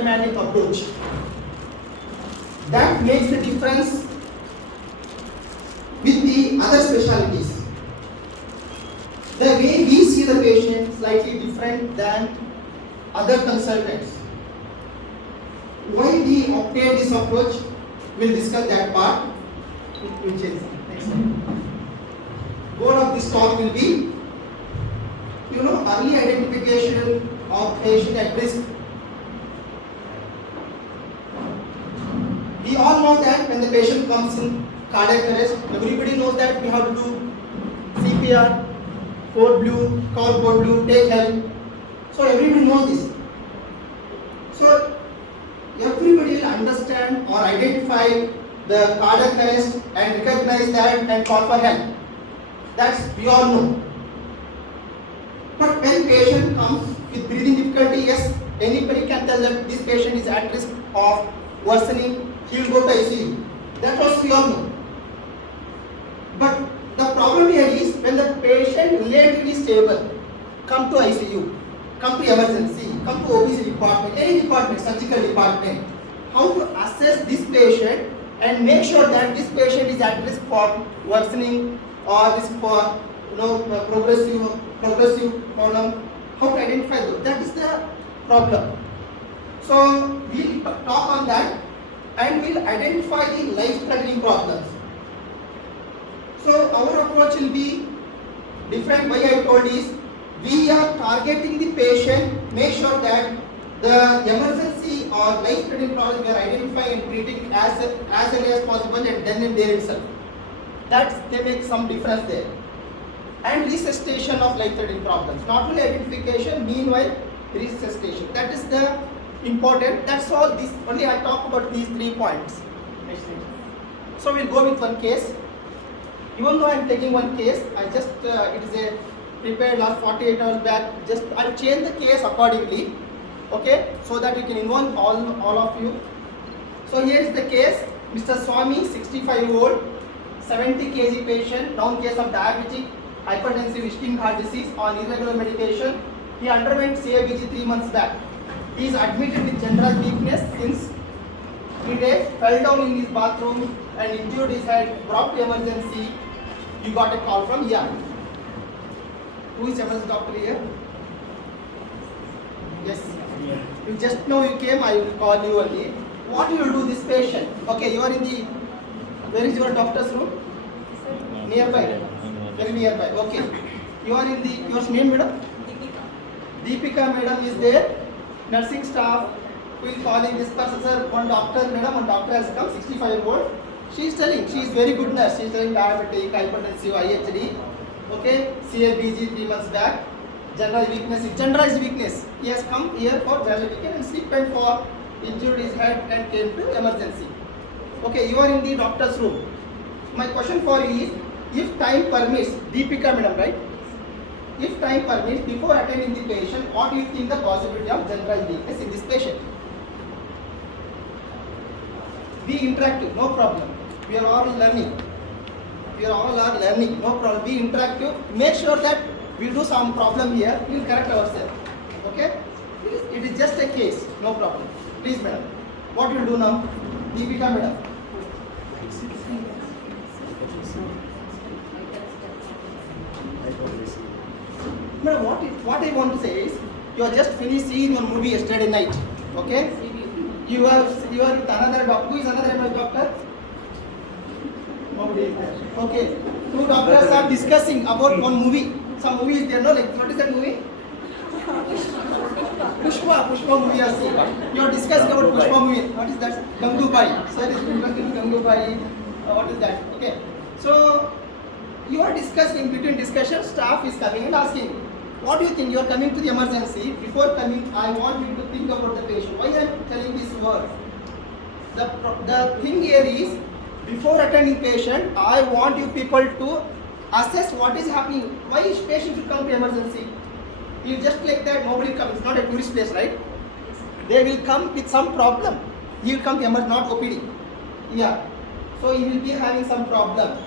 systematic approach. That makes the difference with the other specialties. The way we see the patient is slightly different than other consultants. Why we obtain this approach, we'll discuss that part. We'll change. Next slide. Goal of this talk will be, early identification of patient at risk. We all know that when the patient comes in cardiac arrest, everybody knows that we have to do CPR, code blue, call code blue, take help. So everybody knows this. So everybody will understand or identify the cardiac arrest and recognize that and call for help. That's we all know. But when patient comes with breathing difficulty, yes, anybody can tell that this patient is at risk of worsening, he will go to ICU. That also we all know. But the problem here is when the patient relatively stable, come to ICU, come to emergency, come to OBC department, any department, surgical department, how to assess this patient and make sure that this patient is at risk for worsening or risk for progressive problem, how to identify those. That is the problem. So we'll talk on that and we'll identify the life-threatening problems. So our approach will be different. Why I told is we are targeting the patient, make sure that the emergency or life-threatening problem we are identifying and treating as early as possible and then and there itself. They make some difference there. And resuscitation of life-threatening problems. Not only identification, meanwhile resuscitation. That is the important. That's all. This only I talk about these 3 points. Next thing. So we'll go with one case. Even though I am taking one case, I just it is a prepared last 48 hours back. Just I'll change the case accordingly. Okay, so that you can involve all of you. So here is the case. Mr. Swami, 65-year-old, 70 kg patient, known case of diabetic, hypertensive ischemic heart disease on irregular medication. He underwent CABG 3 months back. He is admitted with general weakness since 3 days, fell down in his bathroom and injured his head, brought to emergency. You got a call from here. Who is emergency doctor here? Yes. You just know you came, I will call you only. What you will do this patient? Okay, you are in the, where is your doctor's room? Nearby. Very nearby. Okay. You are in the, your name madam? Deepika madam is there. Nursing staff will calling this person, sir, one doctor has come, 65-year-old. She is telling, she is very good nurse. She is telling diabetic, hypertensive, IHD. Okay, CABG 3 months back. Generalized weakness. He has come here for general weakness and slipped and for injured his head and came to emergency. Okay, you are in the doctor's room. My question for you is, if time permits, Deepika madam, right? If time permits, before attending the patient, what do you think the possibility of generalized weakness in this patient? Be interactive, no problem. We are all learning. No problem. Be interactive. Make sure that we do some problem here, we will correct ourselves. Okay? It is just a case, no problem. Please madam. What you will do now? Deepika madam. Madam, what I want to say is, you are just finished seeing your movie yesterday night. Okay? You are with another doctor. Who is another doctor? Okay. 2 doctors are discussing about one movie. Some movie is there, no? Like, what is that movie? Pushpa movie are seen. You are discussing about Pushpa movie. What is that? Gangubai. Sir is discussing Gangubai. What is that? Okay. So, you are discussing, between discussion, staff is coming and asking, what do you think? You are coming to the emergency. Before coming, I want you to think about the patient. Why I am telling this word? The thing here is, before attending patient, I want you people to assess what is happening. Why each patient should come to emergency? You just like that, nobody comes. It's not a tourist place, right? They will come with some problem. He will come to emergency, not OPD. Yeah. So he will be having some problem.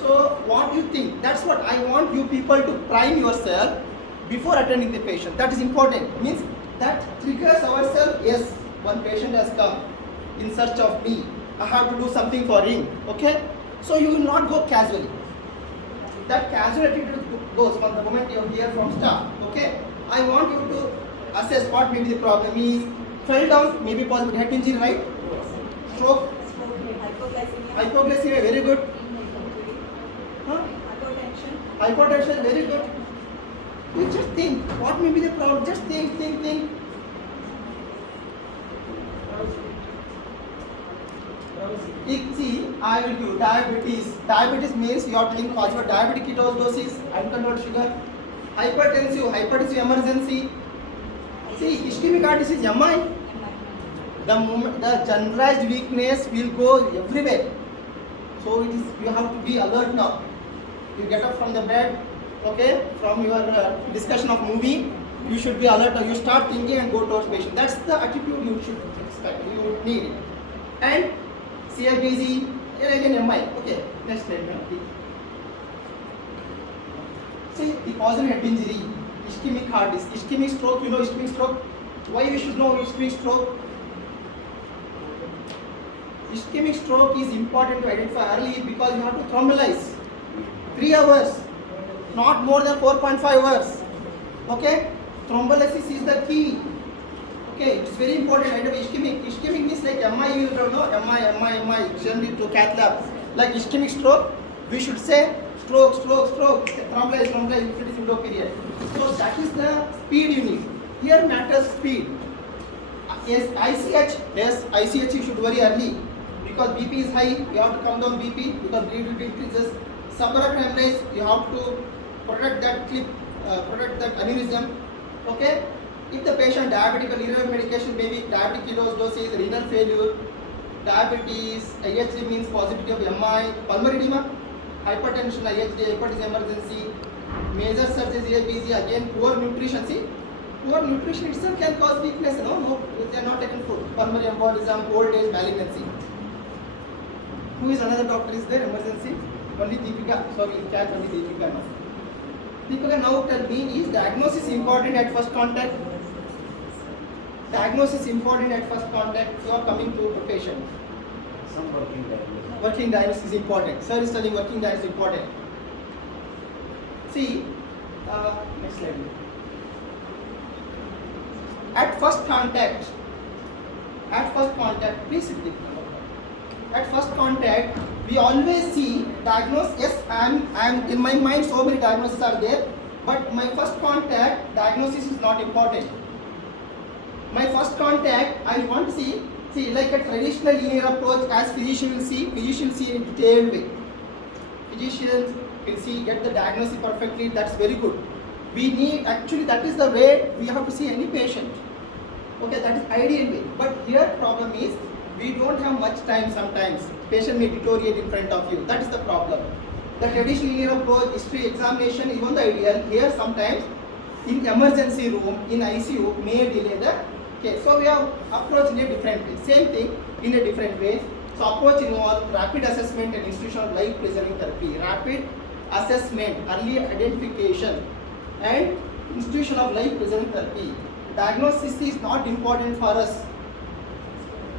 So what do you think? That's what I want you people to prime yourself before attending the patient. That is important. Means that triggers ourselves, yes, one patient has come in search of me. I have to do something for him. Okay? So you will not go casually. That casual attitude goes from the moment you hear from staff. Okay? I want you to assess what maybe the problem is. Fell down, maybe possible head injury, right? Stroke. Hypoglycemia, very good. Huh? Hypertension, very good. You just think, what may be the problem? Just think. See, I will give diabetes. Diabetes means you are telling positive diabetic ketoacidosis, uncontrolled sugar, hypertensive emergency. See, ischemic heart disease, MI. The generalized weakness will go everywhere. So it is, you have to be alert now. You get up from the bed, okay, from your discussion of movie, you should be alert. You start thinking and go towards patient. That's the attitude you should expect. You need it. And CFBC, again MI. Okay, next slide. See, the positive head injury, ischemic heart disease, ischemic stroke. You know ischemic stroke. Why we should know ischemic stroke? Ischemic stroke is important to identify early because you have to thrombolize 3 hours, not more than 4.5 hours. Okay, thrombolysis is the key. Okay, it's very important. Ischemic means like MI, you don't know, MI, generally to cath lab. Like ischemic stroke, we should say stroke, thrombolyze, if it is window period. So that is the speed you need. Here matters speed. Yes, ICH you should worry early. Because BP is high, you have to come down BP because bleed will be increases. Subarachnoid hemorrhage, you have to protect that clip, protect that aneurysm. Okay? If the patient diabetic or renal medication, maybe diabetic ketoacidosis, renal failure, diabetes, IHD means positivity of MI, pulmonary edema, hypertension, IHD, hypertension emergency, major surgery, ABC, again poor nutrition. See, poor nutrition itself can cause weakness. No, they are not taken food. Pulmonary embolism, old age, malignancy. Who is another doctor is there? Emergency? Only Deepika. So we catch only Deepika now. Deepika, now tell me, is diagnosis important at first contact? Diagnosis important at first contact. You are coming to the patient. Some working diagnosis. Working diagnosis is important. Sir is telling working diagnosis is important. See, next slide. At first contact, please sit Deepika. At first contact, we always see diagnose. Yes, I am in my mind. So many diagnoses are there, but my first contact diagnosis is not important. My first contact, I want to see like a traditional linear approach. As physician will see in a detailed way. Physicians will see get the diagnosis perfectly. That's very good. We need actually that is the way we have to see any patient. Okay, that is ideal way. But here problem is, we don't have much time sometimes. Patient may deteriorate in front of you. That is the problem. The traditional linear approach, history examination is one the ideal. Here sometimes in emergency room, in ICU may delay the case. So we have approach in a different way. Same thing in a different way. So approach involves rapid assessment and institution of life preserving therapy. Rapid assessment, early identification and institution of life preserving therapy. Diagnosis is not important for us.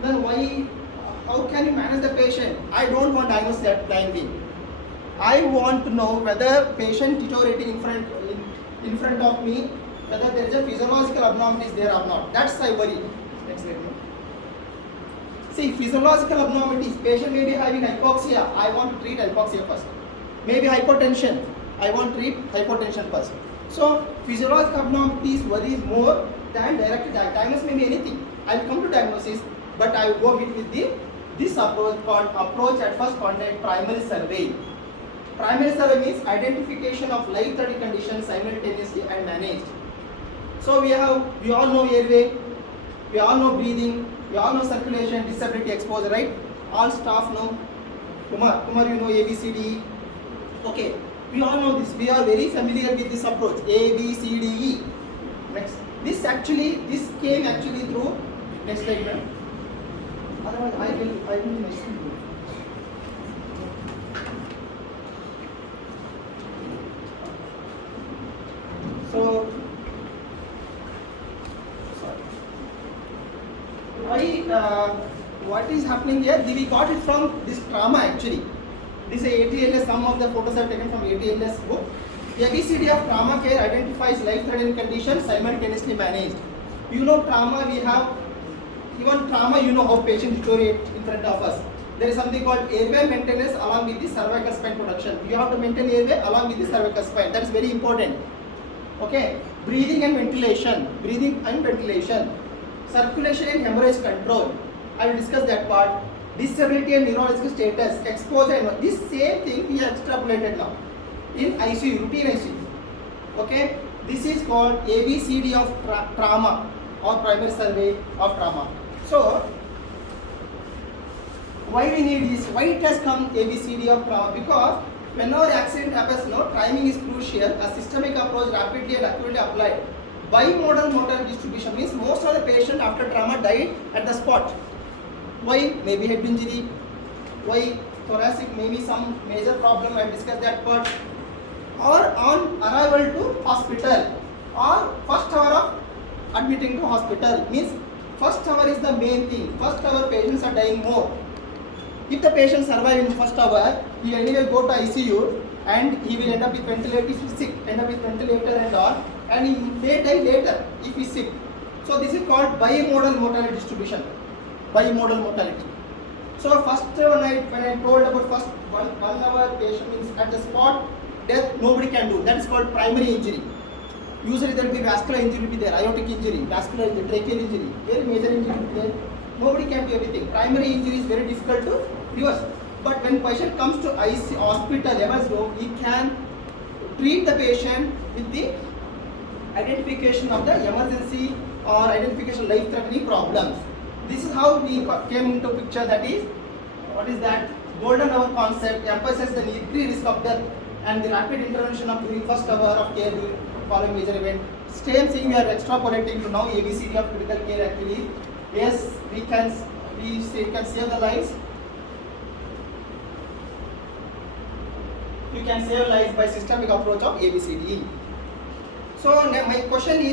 Then why, how can you manage the patient? I don't want diagnosis at time being. I want to know whether patient deteriorating in front of me, whether there is a physiological abnormalities there or not. That's I worry. Next slide. See, physiological abnormalities, patient may be having hypoxia. I want to treat hypoxia first. Maybe hypertension. I want to treat hypertension first. So physiological abnormalities worries more than direct diagnosis. May be anything. I will come to diagnosis. But I will go with this approach called approach at first contact primary survey. Primary survey means identification of life-threatening conditions simultaneously and managed. So we all know airway, we all know breathing, we all know circulation, disability, exposure, right? All staff know. Kumar, you know ABCDE. Okay, we all know this. We are very familiar with this approach. ABCDE. Next, this came actually through. Next slide, ma'am. Otherwise, I will next. So, sorry. what is happening here? We got it from this trauma actually. This is ATLS, some of the photos are taken from ATLS book. The ABCD of trauma care identifies life-threatening conditions simultaneously managed. You know trauma, we have, even trauma, you know how patient deteriorate in front of us. There is something called airway maintenance along with the cervical spine production. You have to maintain airway along with the cervical spine. That is very important. Okay, breathing and ventilation, circulation and hemorrhage control. I will discuss that part. Disability and neurological status, exposure, and this same thing we extrapolated now in ICU, routine ICU. Okay, this is called ABCD of trauma or primary survey of trauma. So, why we need this? Why it has come ABCD of trauma? Because whenever accident happens, no, timing is crucial. A systemic approach rapidly and accurately applied. Bimodal motor distribution means most of the patient after trauma died at the spot. Why? Maybe head injury. Why? Thoracic, maybe some major problem. I discussed that part. Or on arrival to hospital, or first hour of admitting to hospital means first hour is the main thing. First hour patients are dying more. If the patient survive in the first hour, he will anyway go to ICU and he will end up with ventilator if he is sick, end up with ventilator and all, and he may die later if he is sick. So this is called bimodal mortality distribution. Bimodal mortality. So first when I told about first one hour patient means at the spot death nobody can do. That is called primary injury. Usually there will be vascular injury will be there, aortic injury, vascular injury, tracheal injury, very major injury will be there. Nobody can do everything. Primary injury is very difficult to reverse. But when patient comes to IC hospital, emergency, he can treat the patient with the identification of the emergency or identification life-threatening problems. This is how we came into picture. That is, what is that? Golden hour concept emphasizes the increased risk of death and the rapid intervention of during first hour of care during following major event. Same thing we are extrapolating to now ABCD of critical care actually. Yes, we can save the lives. You can save lives by systemic approach of ABCDE. So my next question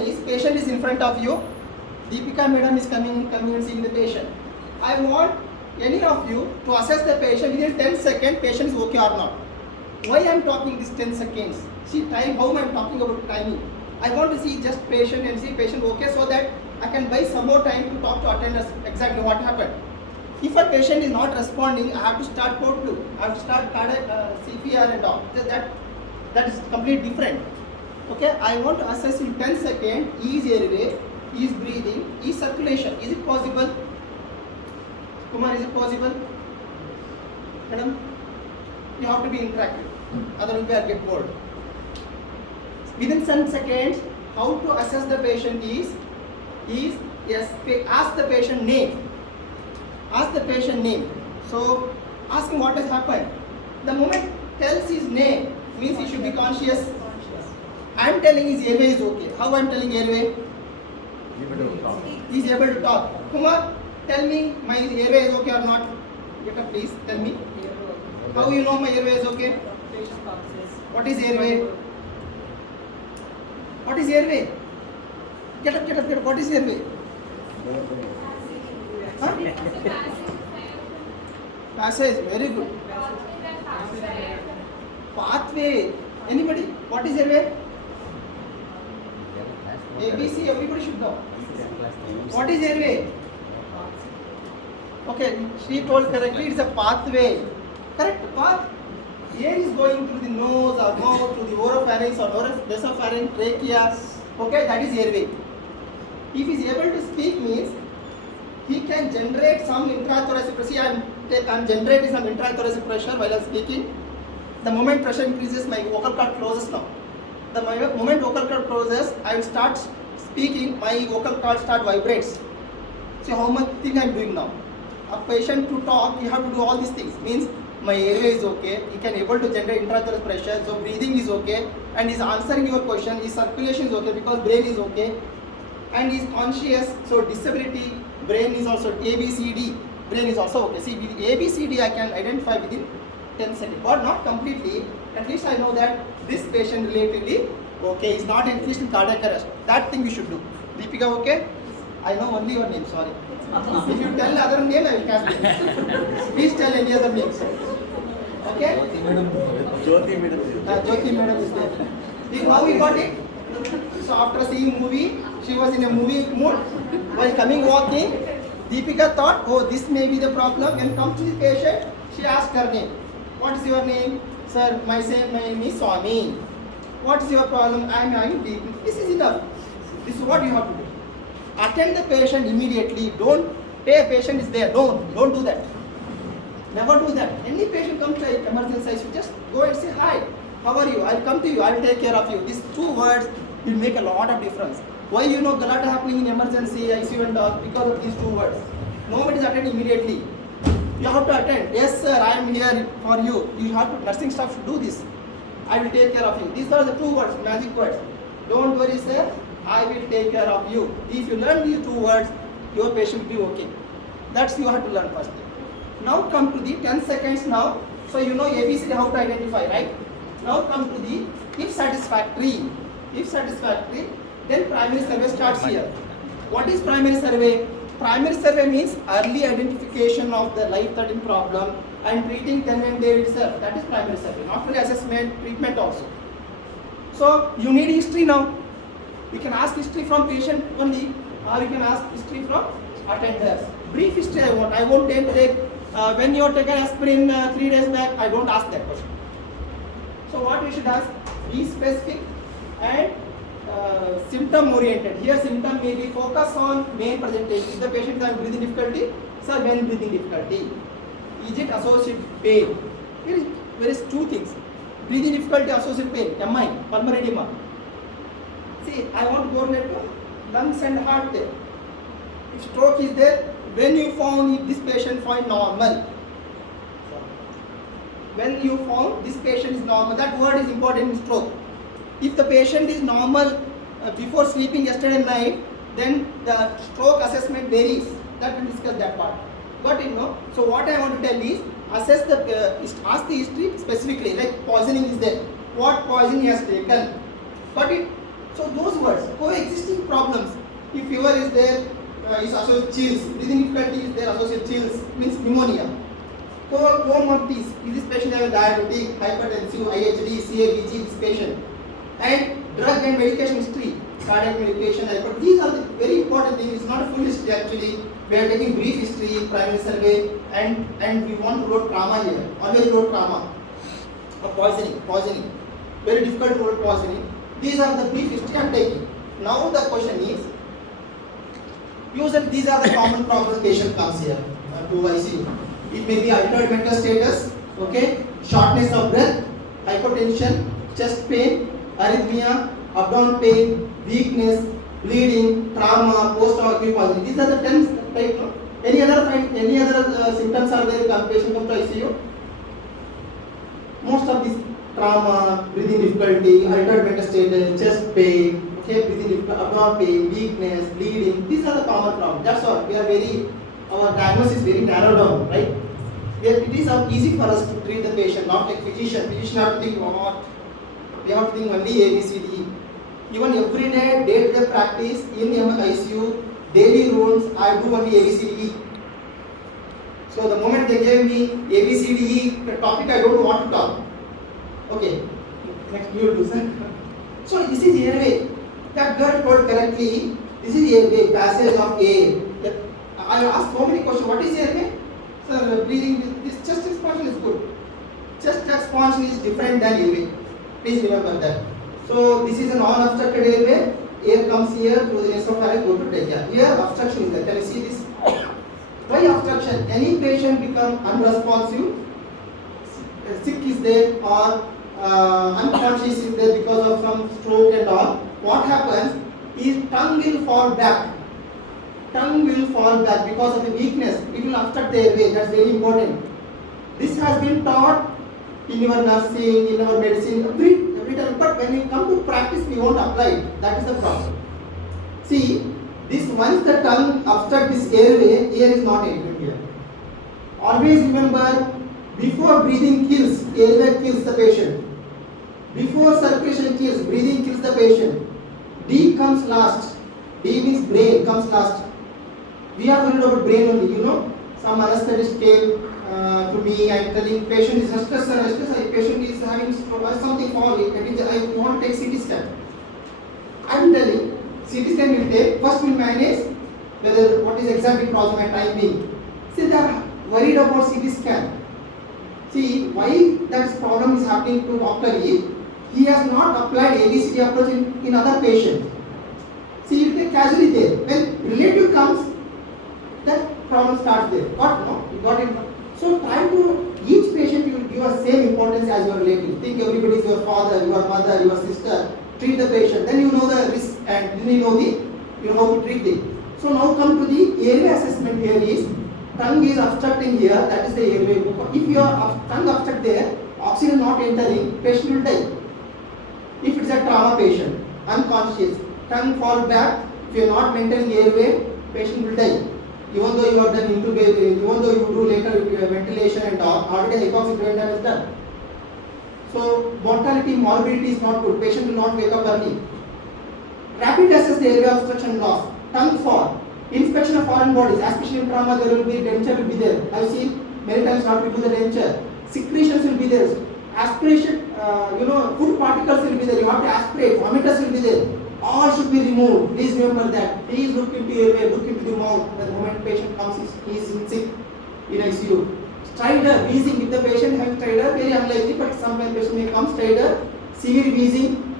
is, patient is in front of you. Deepika madam is coming and seeing the patient. I want any of you to assess the patient within 10 seconds, patient is okay or not. Why I am talking this 10 seconds? See time, how I am talking about timing. I want to see just patient and see patient okay so that I can buy some more time to talk to attenders exactly what happened. If a patient is not responding, I have to start code 2. I have to start cardiac CPR and all. That is completely different. Okay, I want to assess in 10 seconds, is airway, is breathing, is circulation. Is it possible? Kumar, is it possible? Madam, you have to be interactive. Otherwise, I will get bored. Within 10 seconds, how to assess the patient is yes, ask the patient name. Ask the patient name. So, ask him what has happened. The moment tells his name, means he should be conscious. I am telling his airway is okay. How I am telling airway? He is able to talk. Kumar, tell me my airway is okay or not. Get up please, tell me. How you know my airway is okay? What is airway? What is airway? Get up. What is airway? Huh? Passage, very good. Pathway. Anybody? What is airway? ABC, everybody should know. What is airway? Okay, she told correctly, it's a pathway. Correct, path. Air is going through the nose or mouth, through the oropharynx or nasopharynx, trachea. Okay, that is airway. If he is able to speak means he can generate some intrathoracic pressure. See, I am generating some intrathoracic pressure while I am speaking. The moment pressure increases, my vocal cord closes now. The moment vocal cord closes, I will start speaking, my vocal cord start vibrates. See how much thing I am doing now. A patient to talk, you have to do all these things. Means my airway is okay, he can able to generate intrathoracic pressure, so breathing is okay, and is answering your question, his circulation is okay because brain is okay, and is conscious, so disability, brain is also ABCD, brain is also okay. See, with ABCD I can identify within 10 seconds, but not completely. At least I know that this patient relatively okay, is not increased in cardiac arrest. That thing we should do. Deepika, okay? I know only your name, sorry. If you tell other name, I will cancel it. Please tell any other names. Okay? Jyoti madam. Jyoti madam is there. How we got it? So after seeing movie, she was in a movie mood. While coming walking, Deepika thought, oh, this may be the problem. When comes to the patient, she asked her name. What is your name? Sir, my name is Swami. What is your problem? I am having BP. This is enough. This is what you have to do. Attend the patient immediately. Don't say a patient is there. Don't do that. Never do that. Any patient comes to emergency ICU, just go and say hi. How are you? I'll come to you. I'll take care of you. These 2 words will make a lot of difference. Why galata happening in emergency ICU and all? Because of these 2 words. Nobody is attending immediately. You have to attend. Yes, sir. I am here for you. You have to. Nursing staff should do this. I will take care of you. These are the 2 words, magic words. Don't worry, sir. I will take care of you. If you learn these 2 words, your patient will be okay. That's you have to learn first. Now come to the 10 seconds now. So you know ABCD how to identify, right? Now come to the if satisfactory. If satisfactory, then primary survey starts here. What is primary survey? Primary survey means early identification of the life-threatening problem and treating then and there itself. That is primary survey. Not only assessment, treatment also. So you need history now. You can ask history from patient only, or you can ask history from attenders. Brief history I want. I won't take when you take an aspirin 3 days back. I don't ask that question. So what we should ask? Be specific and symptom oriented. Here symptom may be focus on main presentation. If the patient has breathing difficulty, sir, when breathing difficulty, is it associated pain? There is 2 things. Breathing difficulty, associated pain, MI, pulmonary edema. See, I want to go to lungs and heart there. If stroke is there, when you found this patient find normal. When you found this patient is normal, that word is important in stroke. If the patient is normal before sleeping yesterday night, then the stroke assessment varies. That will discuss that part. Got it, no? So what I want to tell is, ask the history specifically, like poisoning is there. What poison he has taken. Got it? So those words, coexisting problems. If fever is there, is associated chills. Breathing difficulty is there, associated chills, means pneumonia. Comorbidities, is this patient have diabetic, hypertensive, IHD, CABG, this patient. And drug and medication history, cardiac medication, hypertension. These are the very important things. It's not a full history actually. We are taking brief history, primary survey, and we want to write trauma here. Always wrote trauma. Poisoning. Very difficult to write poisoning. These are the brief history I am taking. Now the question is, usually these are the common problems patient comes here to ICU. It may be altered mental status, okay, shortness of breath, hypotension, chest pain, arrhythmia, abdominal pain, weakness, bleeding, trauma, post-operative poisoning. These are the 10 types. No? Any other symptoms are there when patient comes to ICU? Most of these trauma, breathing difficulty, altered mental status, chest pain, okay, breathing difficulty, abdominal pain, weakness, bleeding. These are the common problems. That's all. Our diagnosis is very narrow down, right? It is easy for us to treat the patient, not like physician. Physician have to think what? We have to think only ABCDE. Even every day-to-day practice in ICU, daily rules, I do only ABCDE. So the moment they gave me ABCDE, the topic I don't want to talk. Okay, next you will do, sir. So this is airway. That girl told correctly. This is airway, passage of air. I asked so many questions. What is airway? Sir, breathing. This chest expansion is good. Chest expansion is different than airway. Please remember that. So this is a non-obstructed airway. Air comes here through the nasopharynx, go to trachea. Here obstruction is there. Can you see this? Why obstruction? Any patient become unresponsive, sick is there, or unconscious is there because of some stroke and all. What happens is tongue will fall back. Tongue will fall back because of the weakness. It will obstruct the airway. That's very important. This has been taught in your nursing, in our medicine, every time. But when we come to practice, we won't apply it. That is the problem. See, this once the tongue obstructs this airway, air is not entering here. Always remember, before breathing kills, airway kills the patient. Before circulation kills, breathing kills the patient. D comes last. D means brain comes last. We are worried about brain only. You know, some anesthetist came to me and telling patient is restless, patient is having something fall. I want to take CT scan. I am telling CT scan will take. First we manage whether what is exactly problem at time being. See, they are worried about CT scan. See, why that problem is happening to doctor is he has not applied ABCD approach in other patients. See, you take casually there. When relative comes, that problem starts there. Got no? You got it? So try to each patient you will give a same importance as your relative. Think everybody is your father, your mother, your sister. Treat the patient. Then you know the risk and then you know how to treat it. So now come to the airway assessment here is tongue is obstructing here, that is the airway. If your tongue obstruct there, oxygen not entering, patient will die. If it's a trauma patient, unconscious, tongue fall back, if you are not maintaining airway, patient will die. Even though you are done intubation, even though you do later ventilation and all, already hypoxic brain damage is done. So mortality, morbidity is not good. Patient will not wake up early. Rapid assess the airway obstruction loss. Tongue fall. Inspection of foreign bodies, especially in trauma, there will be denture will be there. I have seen many times not to do the denture. Secretions will be there. Aspiration, food particles will be there. You have to aspirate. Vomiters will be there. All should be removed. Please remember that. Please look into airway, look into the mouth. At the moment patient comes, he is sick in ICU. Stridor, wheezing. If the patient has stridor, very unlikely, but sometimes patient may come stridor, severe wheezing,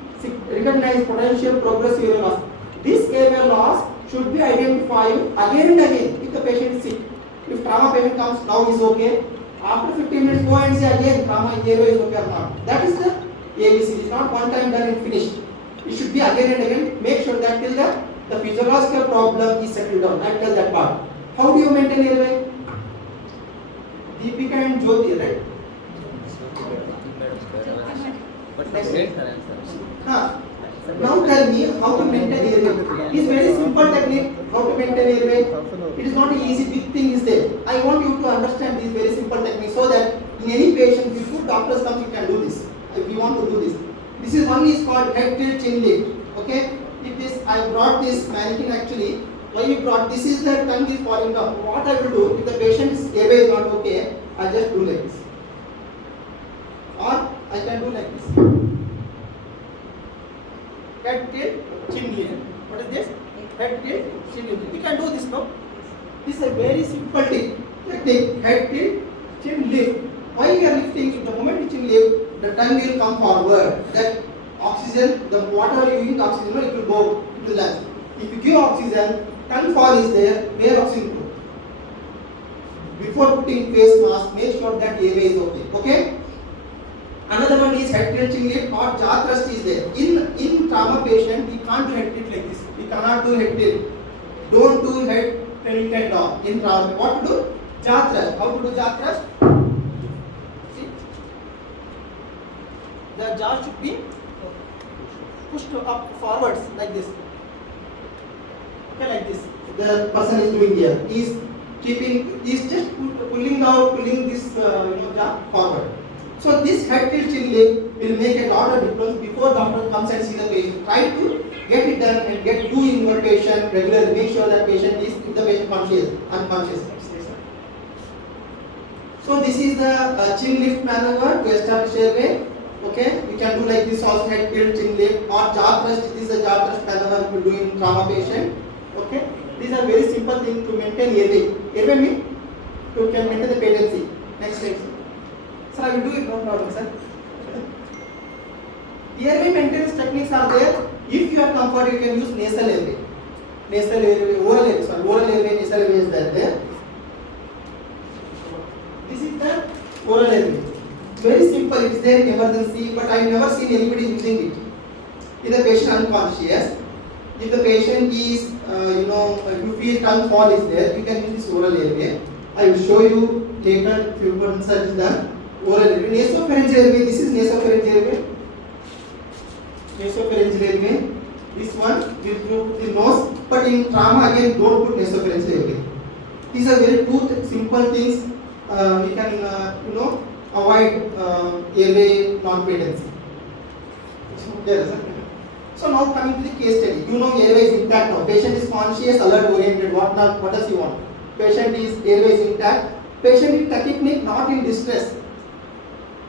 recognize potential progressive airway loss. This airway loss should be identified again and again if the patient is sick. If trauma patient comes, now is okay. After 15 minutes, go and say again trauma airway is okay or not. That is the ABC. It is not one time done and finished. It should be again and again. Make sure that till the physiological problem is settled down. I tell that part. How do you maintain airway? Deepika and Jyoti, right? Now tell me how to maintain airway. It is very simple technique. How to maintain airway. It is not an easy big thing is there. I want you to understand this very simple technique so that in any patient before doctors come you can do this. If you want to do this. This is one is called head tilt chin lift. Okay. If this I brought this mannequin actually. Why we brought this is the tongue is falling down. What I will do if the patient's airway is not okay, I just do like this. Or I can do like this. Head tilt chin lift. What is this? Head tilt chin lift. You can do this now. This is a very simple technique. Head tilt chin lift. Why we are lifting? The moment you chin lift, the tongue will come forward. That oxygen, the whatever you use oxygen, it will go to lungs. If you give oxygen, tongue fall is there, where oxygen go? Before putting face mask, make sure that airway is okay. Okay? Another one is head tilt chin lift or jaw thrust is there. In trauma patient, we can't do head tilt like this. We cannot do head tilt. Don't do head tilt at all. In trauma, what to do? Jaw thrust. How to do jaw thrust? See, the jaw should be pushed up forwards like this. Okay, like this. The person is doing here. He is just pulling this jaw forward. So this head tilt chin lift will make a lot of difference before doctor comes and see the patient. Try to get it done and do in your patient regularly. Make sure that patient is the patient unconscious. So this is the chin lift maneuver to establish airway. Okay, we can do like this also head tilt chin lift or jaw thrust. This is the jaw thrust maneuver we do in trauma patient. Okay, these are very simple things to maintain airway. Airway means you can maintain the patency. Next slide. Sir, I will do it, no problem, sir. Airway maintenance techniques are there. If you are comfortable, you can use nasal airway. Oral airway, nasal airway is there. This is the oral airway. Very simple, it is there in emergency, but I have never seen anybody using it. If the patient unconscious, if the patient is, you feel tongue fall is there, you can use this oral airway. I will show you later if you want such done. Oral airway. Nasopharyngeal airway, this is nasopharyngeal airway. Nasopharyngeal airway. This one will through the nose, but in trauma again don't put nasopharyngeal airway. These are very two simple things we can avoid airway non-patency. So now coming to the case study. You know airway is intact now. Patient is conscious, alert, oriented. What not? What does he want? Patient is airway is intact. Patient is tachypneic, not in distress.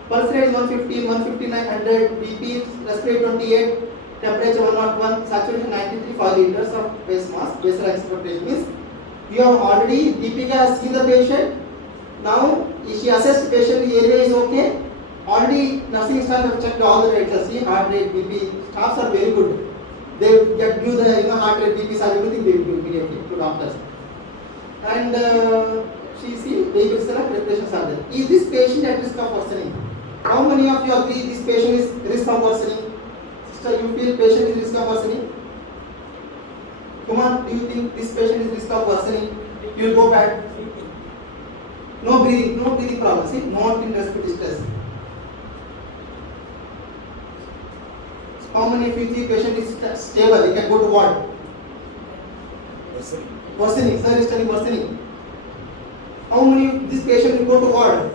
Pulse rate is 150, 159, 100. BP respiratory 28. Temperature 101. Saturation 93. 5 liters of face mask. Basal expectation means you have already Deepika has seen the patient. Now she assessed the patient. The airway is okay. Already nursing staff have checked all the rates. See heart rate, BP. Staffs are very good. They get give the heart rate, BP, everything they do immediately to doctors. And she see the preparations are there. Is this patient at risk of worsening? How many of you agree this patient is risk of worsening? Sister, you feel patient is risk of worsening? Come on, do you think this patient is risk of worsening? You will go bad. No breathing problem. See, not in respiratory distress. How many of you think patient is stable? They can go to ward. Worsening. Sir is telling worsening. How many of this patient will go to ward?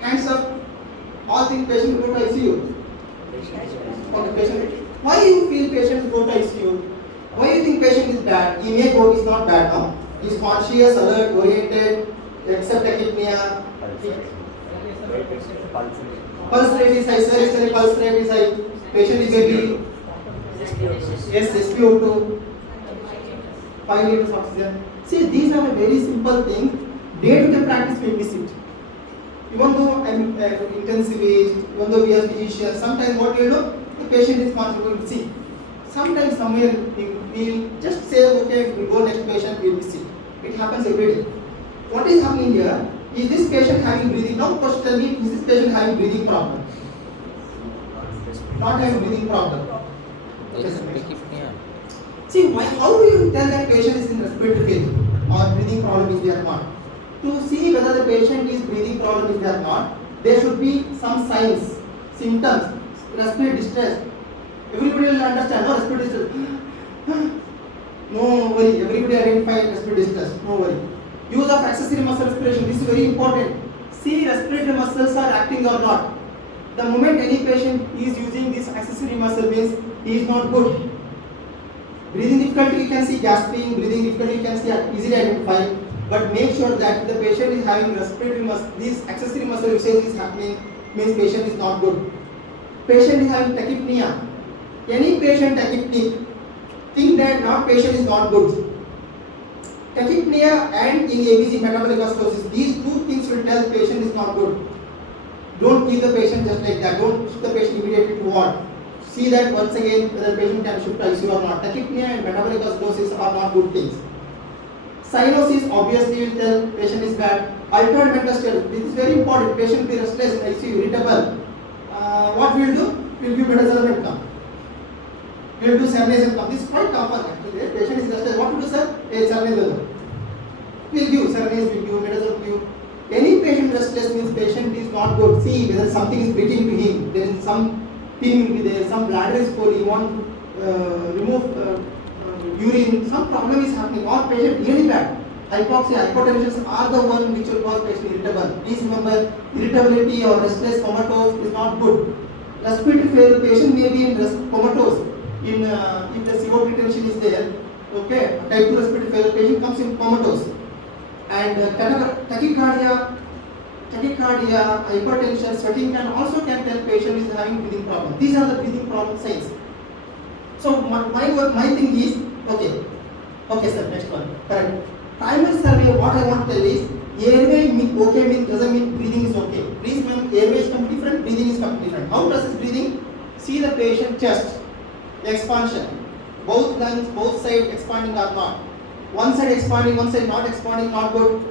Hands up. All think patient will go to ICU. Okay, patient. Why you feel patient will go to ICU? Why you think patient is bad? He may go, is not bad now. He is conscious, alert, oriented, except tachypnea. Pulse rate is high, sir is telling pulse rate is high. Patient is maybe yes, SpO2, 5 liters oxygen. See, these are very simple things. Day-to-day practice we miss it. Even though I'm intensivist, even though we are physicians, sometimes what you do, the patient is contributing. See, sometimes somewhere we'll just say, okay, we'll go next patient, we'll miss it. It happens every day. What is happening here? Is this patient having breathing? Now, first tell me, is this patient having breathing problem? Not having breathing problem. See, why? How do you tell that patient is in respiratory failure or breathing problem is there or not? To see whether the patient is breathing problem is there or not, there should be some signs, symptoms, respiratory distress. Everybody will understand. No respiratory distress. No worry. Everybody identify respiratory distress. No worry. Use of accessory muscle respiration. This is very important. See respiratory muscles are acting or not. The moment any patient is using this accessory muscle means he is not good. Breathing difficulty you can see gasping, breathing difficulty you can see easily identified. But make sure that the patient is having respiratory muscle, this accessory muscle usage is happening means patient is not good. Patient is having tachypnea. Any patient tachypneic, think that not patient is not good. Tachypnea and in ABC metabolic acidosis, these two things will tell the patient is not good. Don't keep the patient just like that. Don't shift the patient immediately to ward. See that once again whether the patient can shift to ICU or not. Tachypnea and metabolic acidosis are not good things. Cyanosis obviously will tell patient is bad. Altered mental state. This is very important. Patient will be restless in ICU, irritable. What we will do? We will give midazolam and come. We will do serenase and come. This is quite common actually. Patient is restless. What to do, sir? Serenase. We will give serenase, we will give midazolam, we will give. Any patient restless means patient is not good. See whether something is breathing to him. There is some thing will be there. Some bladder is full. He want remove urine. Some problem is happening. Or patient really bad. Hypoxia, hypotension are the one which will cause patient irritable. Please remember, irritability or restless comatose is not good. Respiratory failure patient may be in comatose. In if the CO2 retention is there, okay, type 2 respiratory failure patient comes in comatose. And tachycardia, hypertension, sweating can tell patient is having breathing problem. These are the breathing problem signs. So my thing is okay sir, next one. Correct. Primary survey, what I want to tell is airway okay means doesn't mean breathing is okay. Please remember, airway is completely different, breathing is completely different. How does this breathing? See the patient chest expansion, both lungs, both sides expanding or not. One side expanding, one side not expanding, not good.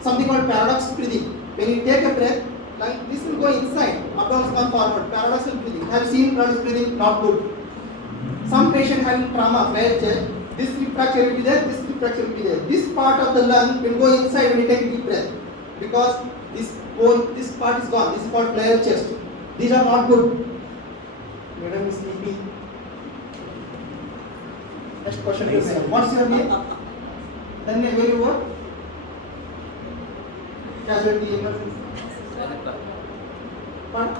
Something called paradox breathing. When you take a breath, like this will go inside, abdomen come forward. Paradoxal breathing. Have you seen paradox breathing? Not good. Some patient having trauma, fracture. This rib fracture will be there, this rib fracture will be there. This part of the lung will go inside when you take a deep breath, because this bone, this part is gone. This is called flare chest. These are not good. Madam is sleepy. Next question is, what's your name? Then where you work? Casualty emergency. What?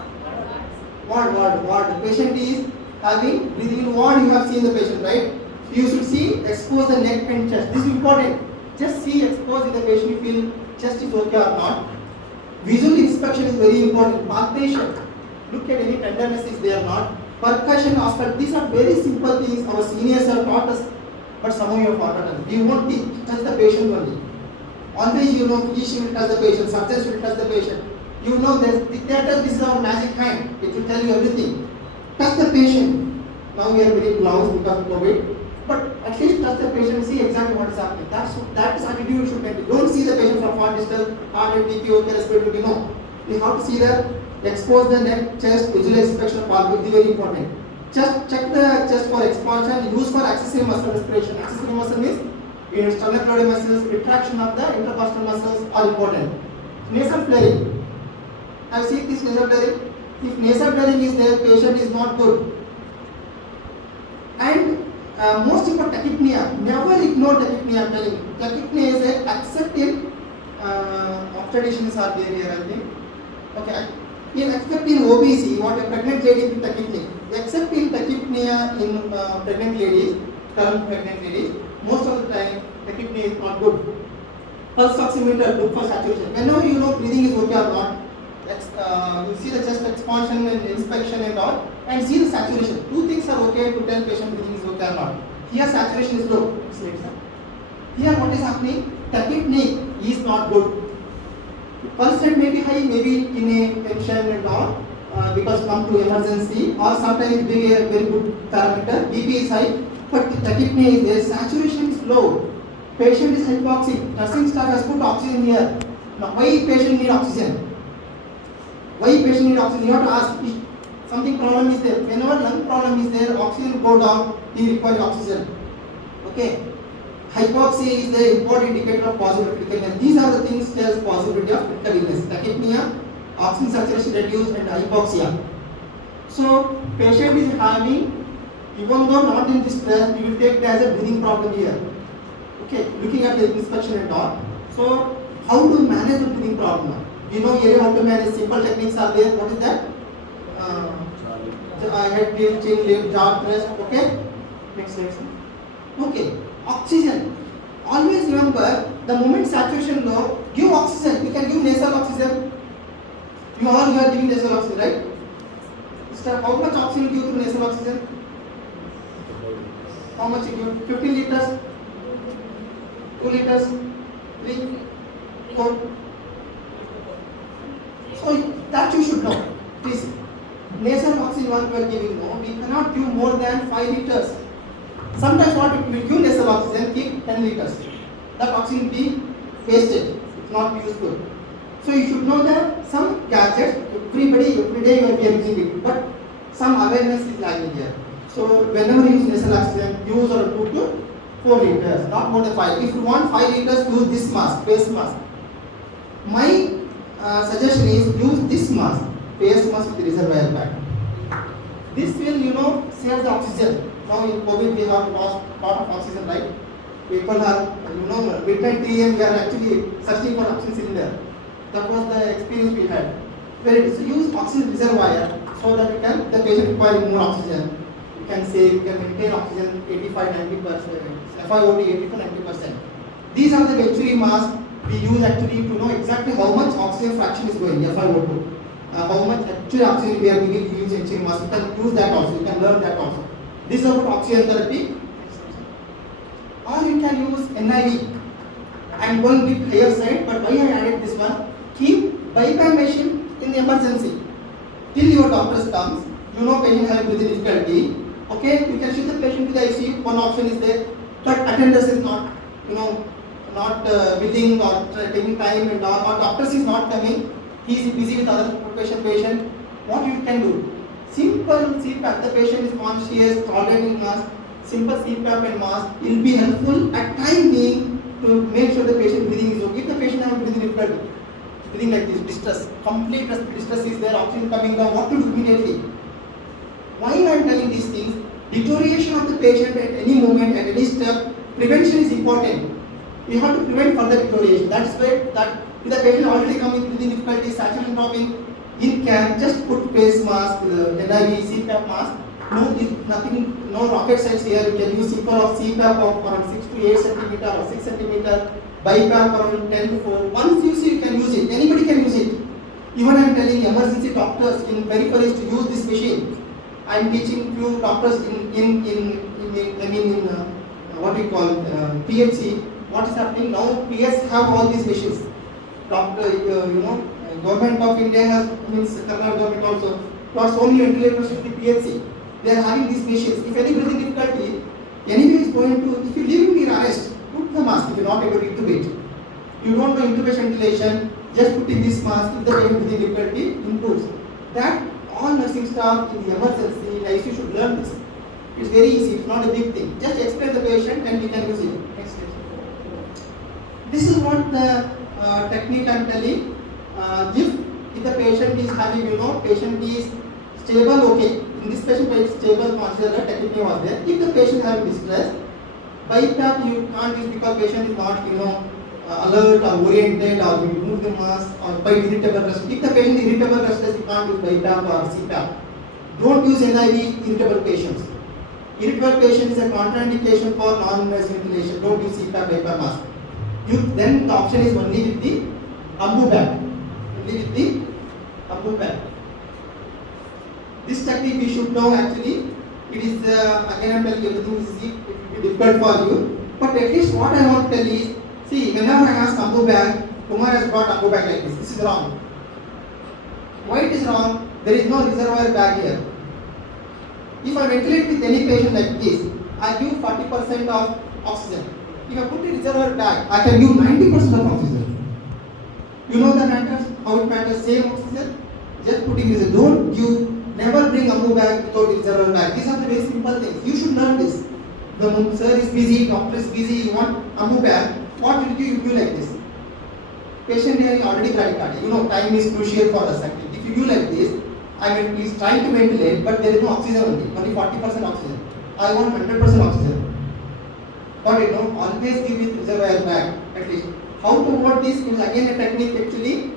Ward. Patient is having breathing in ward. You have seen the patient, right? You should see, expose the neck and chest. This is important. Just see, expose in the patient, you feel chest is okay or not. Visual inspection is very important. Palpation. Look at any tenderness is there or not. Percussion aspect. These are very simple things our seniors have taught us, but some of you have forgotten. You won't touch the patient only. Always you know, physician will touch the patient, surgeon will touch the patient. You know that the theater, this is our magic hand. It will tell you everything. Touch the patient. Now we are wearing gloves because of COVID. But at least touch the patient and see exactly what is happening. That is attitude you should maintain. Don't see the patient from far distance, heart rate, BP, okay, respiratory, no. You have to see the, expose the neck, chest, visual inspection of palpation, very important. Just check the chest for expansion, use for accessory muscle respiration. Accessory muscle means in stomach body muscles, retraction of the intercostal muscles are important. Nasal flaring. Have you seen this nasal flaring? If nasal flaring is there, patient is not good. And most important, tachypnea. Never ignore tachypnea. I'm telling you. Tachypnea is a accept in obstetricians are there here, I think. Okay. Except in OBC, what a pregnant lady with tachypnea. Except in tachypnea in pregnant ladies, current pregnant ladies, most of the time tachypnea is not good. Pulse oximeter, look for saturation. Whenever you know breathing is okay or not, you see the chest expansion and inspection and all, and see the saturation. Two things are okay to tell patient breathing is okay or not. Here saturation is low. Here what is happening? Tachypnea is not good. Pulse rate may be high, maybe in a tension and all, because come to emergency, or sometimes being a very good parameter. BP is high, but tachypnea is there. Saturation is low. Patient is hypoxic. Nursing staff has put oxygen here. Now, why patient need oxygen? Why patient need oxygen? You have to ask if something problem is there. Whenever lung problem is there, oxygen go down, he requires oxygen. Okay. Hypoxia is the important indicator of possible critical illness. These are the things that tells possibility of critical illness. Tachypnea, oxygen saturation reduced, and hypoxia. So, patient is having, even though not in distress, we will take it as a breathing problem here. Okay, looking at the inspection and all. So, how to manage the breathing problem? You know area how to manage. Simple techniques are there. What is that? Head lift, chin lift, jaw thrust. Okay. Next. Okay. Oxygen. Always remember, the moment saturation low, give oxygen. We can give nasal oxygen. You are giving nasal oxygen, right? Mister, how much oxygen you give through nasal oxygen? How much you give? 15 liters? 2 liters? 3? 4? So that you should know. Please. Nasal oxygen one we are giving, no, we cannot give more than 5 liters. Sometimes what we will give nasal oxygen, keep 10 liters. That oxygen will be wasted. It's not useful. So you should know that some gadgets, every day you are using it, but some awareness is lacking here. So whenever you use nasal oxygen, use or 2 to 4 liters, not more than 5. If you want 5 liters, use this mask, face mask. My suggestion is use this mask, face mask with reservoir pack. This will, save the oxygen. Now in COVID we have lost a lot of oxygen, right? People are, midnight 3 AM we are actually searching for oxygen cylinder. That was the experience we had. So use oxygen reservoir so that the patient requires more oxygen. You can say you can maintain oxygen 85-90%, FiO2 80 to 90%. These are the venturi masks we use actually to know exactly how much oxygen fraction is going, FiO2. How much actually oxygen we are giving to use venturi mask. You can use that also, you can learn that also. This is about oxygen therapy. Or you can use NIV. I am going a bit higher side, but why I added this one? Keep bypass machine in the emergency. Till your doctor comes, patient has breathing difficulty. Okay, you can shift the patient to the ICU. One option is there, but attendance is not, not willing or taking time and all, or doctors is not coming. He is busy with other patient. What you can do? Simple CPAP, the patient is conscious, tolerating mask, simple CPAP and mask will be helpful at time being to make sure the patient breathing is okay. If the patient has breathing difficulty, breathing like this, distress, complete distress is there, oxygen coming down, what to do immediately? Why I am telling these things? Deterioration of the patient at any moment, at any step, prevention is important. We have to prevent further deterioration. That's why if the patient already coming with breathing difficulty, saturation dropping, you can just put face mask, NIV, CPAP mask, nothing, no rocket science here. You can use CPAP of around 6 to 8 centimeter or 6 centimeter, BiPAP around 10 to 4. Once you see, you can use it. Anybody can use it. Even I am telling emergency doctors in peripheries to use this machine. I am teaching few doctors in what we call PHC. What is happening now? PS have all these machines. Doctor, government of India has, means Karnataka government also got so many ventilators in the PHC. They are having these machines. If any breathing difficulty, anyway is going to, if you leave in the arrest, put the mask if you are not able to intubate. You don't know intubation ventilation, just putting this mask if the patient breathing difficulty improves. That all nursing staff in the emergency, in ICU should learn this. It's very easy, it's not a big thing. Just explain the patient and we can use it. Next slide. This is what the technique I am telling. If the patient is having, patient is stable, okay. In this patient stable, consider technique was there. If the patient having distress, BiPAP you can't use because patient is not, alert or oriented or you remove the mask or by irritable restless. If the patient is irritable restless, you can't use BiPAP or CPAP. Don't use NIV irritable patients. Irritable patient is a contraindication for non-invasive ventilation. Don't use CPAP, BiPAP mask. Then the option is only with the AMBU bag. Only with the AMBU bag. This technique we should know actually. It is again I am telling you everything is easy. It will be difficult for you. But at least what I want to tell is, see, whenever I ask AMBU bag, Kumar has brought AMBU bag like this. This is wrong. Why it is wrong? There is no reservoir bag here. If I ventilate with any patient like this, I give 40% of oxygen. If I put a reservoir bag, I can give 90% of oxygen. You know the matters? How it matters? Same oxygen? Just putting this. Don't give, never bring AMBU bag without reservoir bag. These are the very simple things. You should learn this. The sir is busy, doctor is busy, you want AMBU bag. What will you do like this? Patient here is already bradycardia. Time is crucial for us actually. If you do like this, he is trying to ventilate, but there is no oxygen only 40% oxygen. I want 100% oxygen. But always give with reservoir bag at least. How to avoid this is again a technique actually.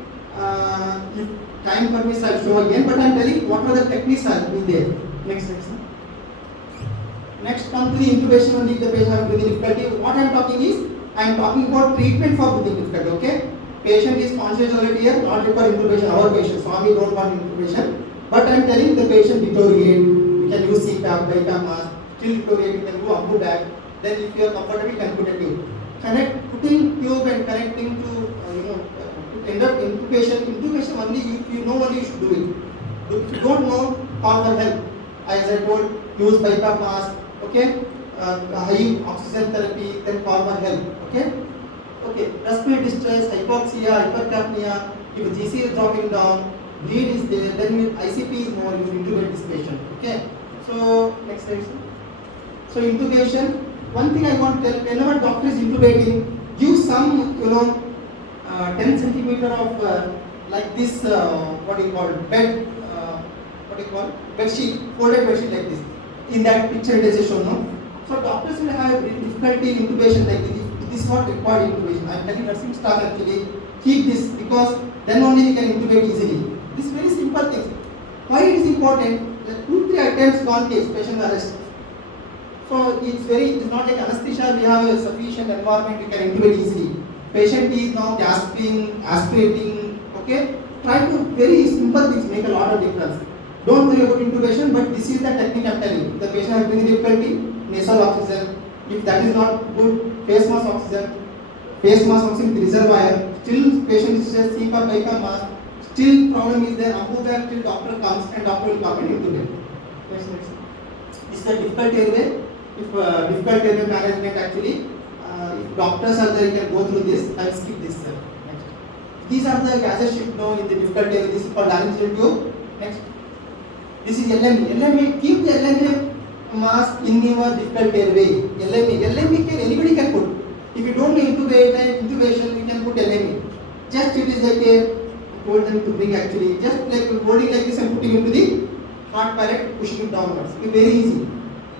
If time permits, I'll show again. But I'm telling what are the techniques are in there. Next. Next, come to the intubation only if the patient has breathing difficulty. What I'm talking is, I'm talking about treatment for breathing difficulty. Okay. Patient is conscious already here, not require intubation. Our patient, Swami don't want intubation. But I'm telling the patient deteriorate. We can use CPAP, BiPAP mask. Still deteriorate. We can do AMBU bag. Then if you are comfortable, you can put a tube. Putting tube and connecting to end up intubation. Intubation only if you know only you should do it. If you don't know, call for help. As I told, use BiPAP mask. Okay. High oxygen therapy. Then call for help. Okay. Respiratory distress, hypoxia, hypercapnia. If GC is dropping down, bleed is there. Then ICP is more. You intubate this patient. Okay. So next slide. So intubation. One thing I want to tell, whenever doctor is intubating, give some, 10 centimeter of like this, bed, bed sheet, folded bed sheet like this. In that picture it is shown, no? So doctors will have difficulty in intubation like this. This is what required intubation. I am telling nursing staff actually, keep this because then only we can intubate easily. This is very simple thing. Why it is important? 2-3 attempts gone case, patient arrest. So it's not like anesthesia, we have a sufficient environment, we can intubate easily. Patient is now gasping, aspirating, okay? Try to, very simple things make a lot of difference. Don't worry about intubation, but this is the technique I am telling you. The patient has breathing difficulty, nasal oxygen. If that is not good, face mask oxygen with reservoir. Still patient is just CPAP, BiPAP mask. Still problem is there, AMBU bag till doctor comes and doctor will come and intubate. Next. This is the difficult airway. If difficult airway management actually, if doctors are there, you can go through this. I will skip this. Next. These are the gases you know in the difficult airway. This is called laryngeal tube. Next. This is LME. Keep the LME mask in your difficult airway. LME can anybody can put. If you don't know intubation, you can put LME. Just it is like a told them to bring actually. Just like holding like this and putting into the heart palate, pushing it downwards. It's very easy.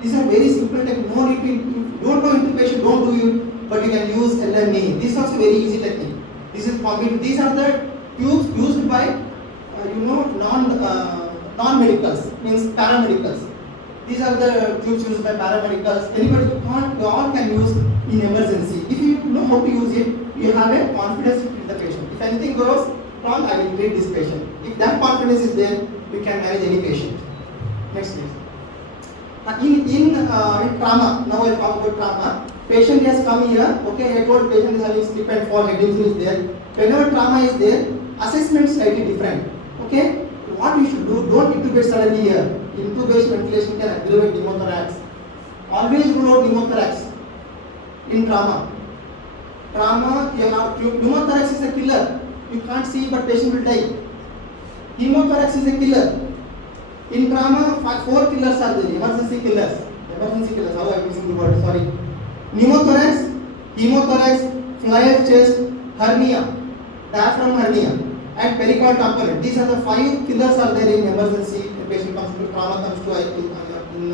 These are very simple technique. No need to, don't know intubation, don't do it, but you can use LME. This is also very easy technique. This is common. These are the tubes used by non-medicals, means paramedicals. These are the tubes used by paramedicals. Anybody who can't, you all can use in emergency. If you know how to use it, you have a confidence to treat the patient. If anything goes wrong, I will treat this patient. If that confidence is there, you can manage any patient. Next please. In trauma, now I will talk about trauma. Patient has come here, okay, I told patient is having slip and fall, head injury is there. Whenever trauma is there, assessment is slightly different. Okay, what you should do, don't intubate suddenly here. Intubation ventilation can aggravate pneumothorax. Always rule out pneumothorax in trauma. Trauma, pneumothorax is a killer. You can't see but patient will die. Pneumothorax is a killer. In trauma, 4 killers are there, emergency killers. Emergency killers, how I am using the word, sorry. Pneumothorax, hemothorax, flail chest, hernia, diaphragm hernia, and pericord component. These are the 5 killers are there in emergency. The patient comes to trauma, comes to in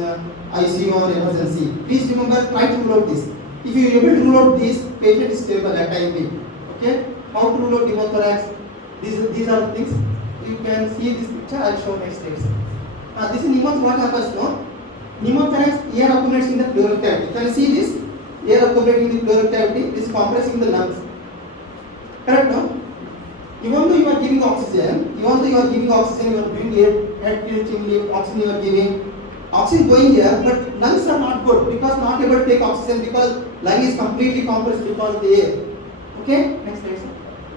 ICU or emergency. Please remember, try to rule out this. If you are able to rule out this, patient is stable at time being. Okay? How to rule out pneumothorax? These are the things. You can see this picture. I will show next slide. This is pneumothorax. What happens now? Pneumothorax, air accumulates in the pleural cavity. Can you see this? Air accumulating in the pleural cavity. This is compressing the lungs. Correct, no? Even though you are giving oxygen, you are doing head tilting, oxygen you are giving, oxygen going here, but lungs are not good because not able to take oxygen because lung is completely compressed because of the air. Okay, next slide.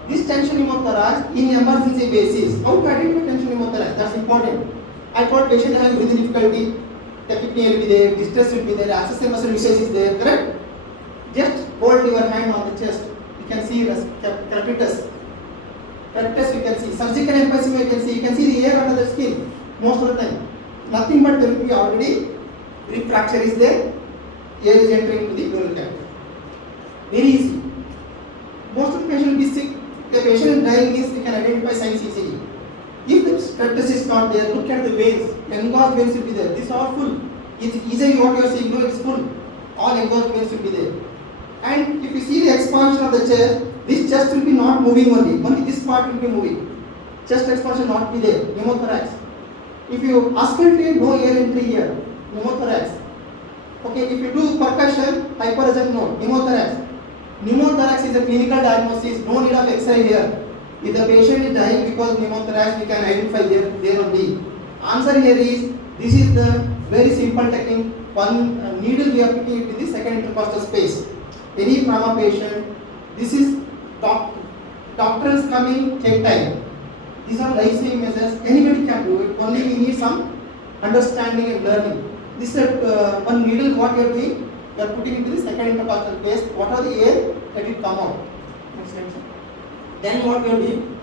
This tension pneumothorax in emergency basis. How to identify tension pneumothorax? That's important. I told patient having breathing difficulty, tachypnea will be there, distress will be there, access muscle usage is there, correct? Just hold your hand on the chest. You can see capitus. Capitus you can see. Surgical emphysema you can see the air under the skin most of the time. Nothing but there will be already rib fracture is there, air is entering into the pleural cavity. Very easy. Most of the patient will be sick. The patient is dying means we can identify signs easily. If the capitus is not there, look at the veins. Engorged veins will be there. These are full. It's easily what you are seeing. No, it's full. All engorged veins will be there. And if you see the expansion of the chest, this chest will be not moving only. Only this part will be moving. Chest expansion not be there. Pneumothorax. If you auscultate, no air entry here. Pneumothorax. Okay, if you do percussion, hyperexam no. Pneumothorax. Pneumothorax is a clinical diagnosis. No need of X-ray here. If the patient is dying because pneumothorax, we can identify there only. Answer here is, this is the very simple technique. One needle we are putting it in the second intercostal space. Any trauma patient, this is doctors coming, take time. These are life-saving measures. Anybody can do it. Only we need some understanding and learning. This is one needle. What we are doing? We are putting into the second intercostal space. What are the air? Let it come out. Next slide. Then what we are doing?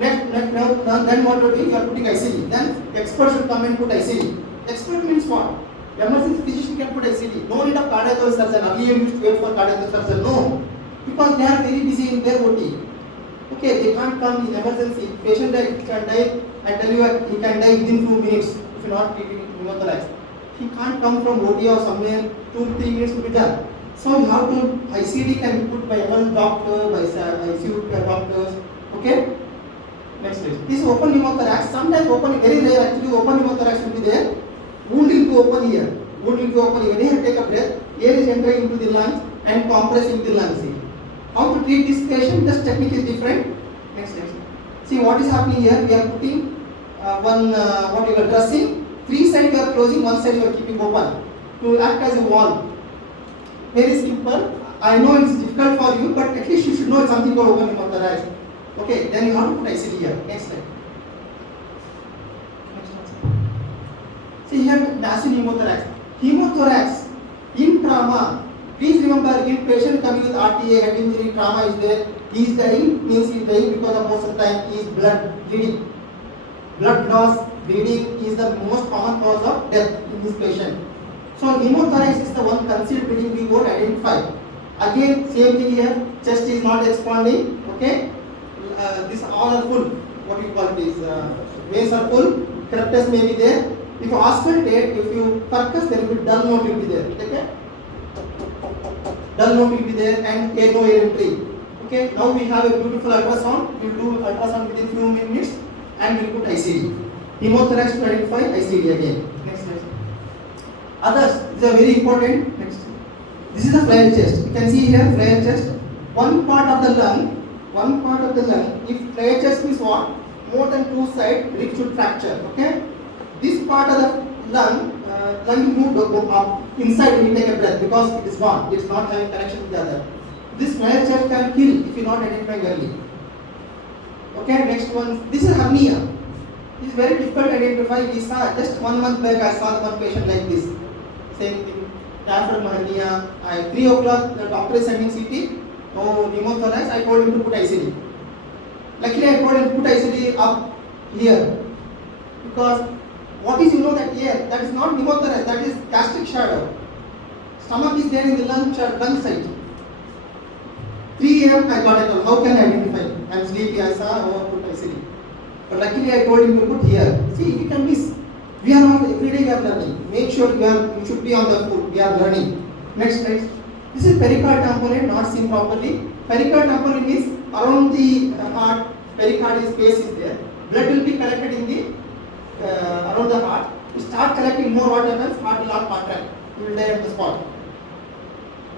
Then what we are doing? We are putting ICD. Then expert should come and put ICD. Expert means what? Emergency physician can put ICD. No need of cardiac surgeon. Earlier used to wait for cardiac surgeon. No. Because they are very busy in their OT. Okay, they can't come in emergency. Patient can die, I tell you, he can die within 2 minutes if you are not treating pneumothorax. He can't come from OT or somewhere, 2-3 minutes to be done. So you have to, ICD can be put by one doctor, by ICU doctors. Okay? Next page. This is open pneumothorax. Sometimes open, very rare actually, open pneumothorax will be there. Wound to open here. Wound to open here. When you take a breath, air is entering into the lungs and compressing the lungs. How to treat this patient? This technique is different. Next slide. See what is happening here. We are putting what you are dressing. 3 sides you are closing, 1 side you are keeping open to act as a wall. Very simple. I know it's difficult for you, but at least you should know something about open pneumothorax. Okay, then you have to put ICD here. Next slide. See here, massive pneumothorax. Pneumothorax in trauma. Please remember, in patient coming with RTA, head injury, trauma is there. He is dying, means he is dying because of most of the time he is bleeding. Blood loss, bleeding is the most common cause of death in this patient. So pneumothorax is the one concealed bleeding we won't identify. Again, same thing here. Chest is not expanding. Okay, this all are full. What you call this? Veins are full. Capitus may be there. If you auscultate, if you percuss, there will be dull note will be there. Okay. Dull note will be there and no air entry. Okay, now we have a beautiful ultrasound. We will do ultrasound within few minutes and we will put ICD. Pneumothorax to identify ICD again. Next slide. Others, these are very important. Next. This is the flail chest. You can see here flail chest. One part of the lung, if flail chest is what? More than two sides, it should fracture. Okay? This part of the lung moved up inside when you take a breath because it is gone. It is not having connection with the other. This flail chest can kill if you not identify early. Okay, next one. This is hernia. This is very difficult to identify. We saw just 1 month back. I saw one patient like this. Same thing. Diaphragm hernia. At 3 o'clock, the doctor is sending CT. No pneumothorax. I told him to put ICD. Luckily, I told him to put ICD up here because what is that here? That is not pneumothorax. That is gastric shadow. Stomach is there in the lung side. 3 a.m. I got a call. How can I identify? I am sleepy. I saw. Put ICD. But luckily, I told him to put here. See, you can miss. We are not every day we are learning. Make sure you should be on the foot. We are learning. Next slide. This is pericard tamponade, not seen properly. Pericard tamponade means around the heart, pericardial space is there. Blood will be collected in the around the heart. You start collecting more, what happens? Heart will not contract. You will die at the spot.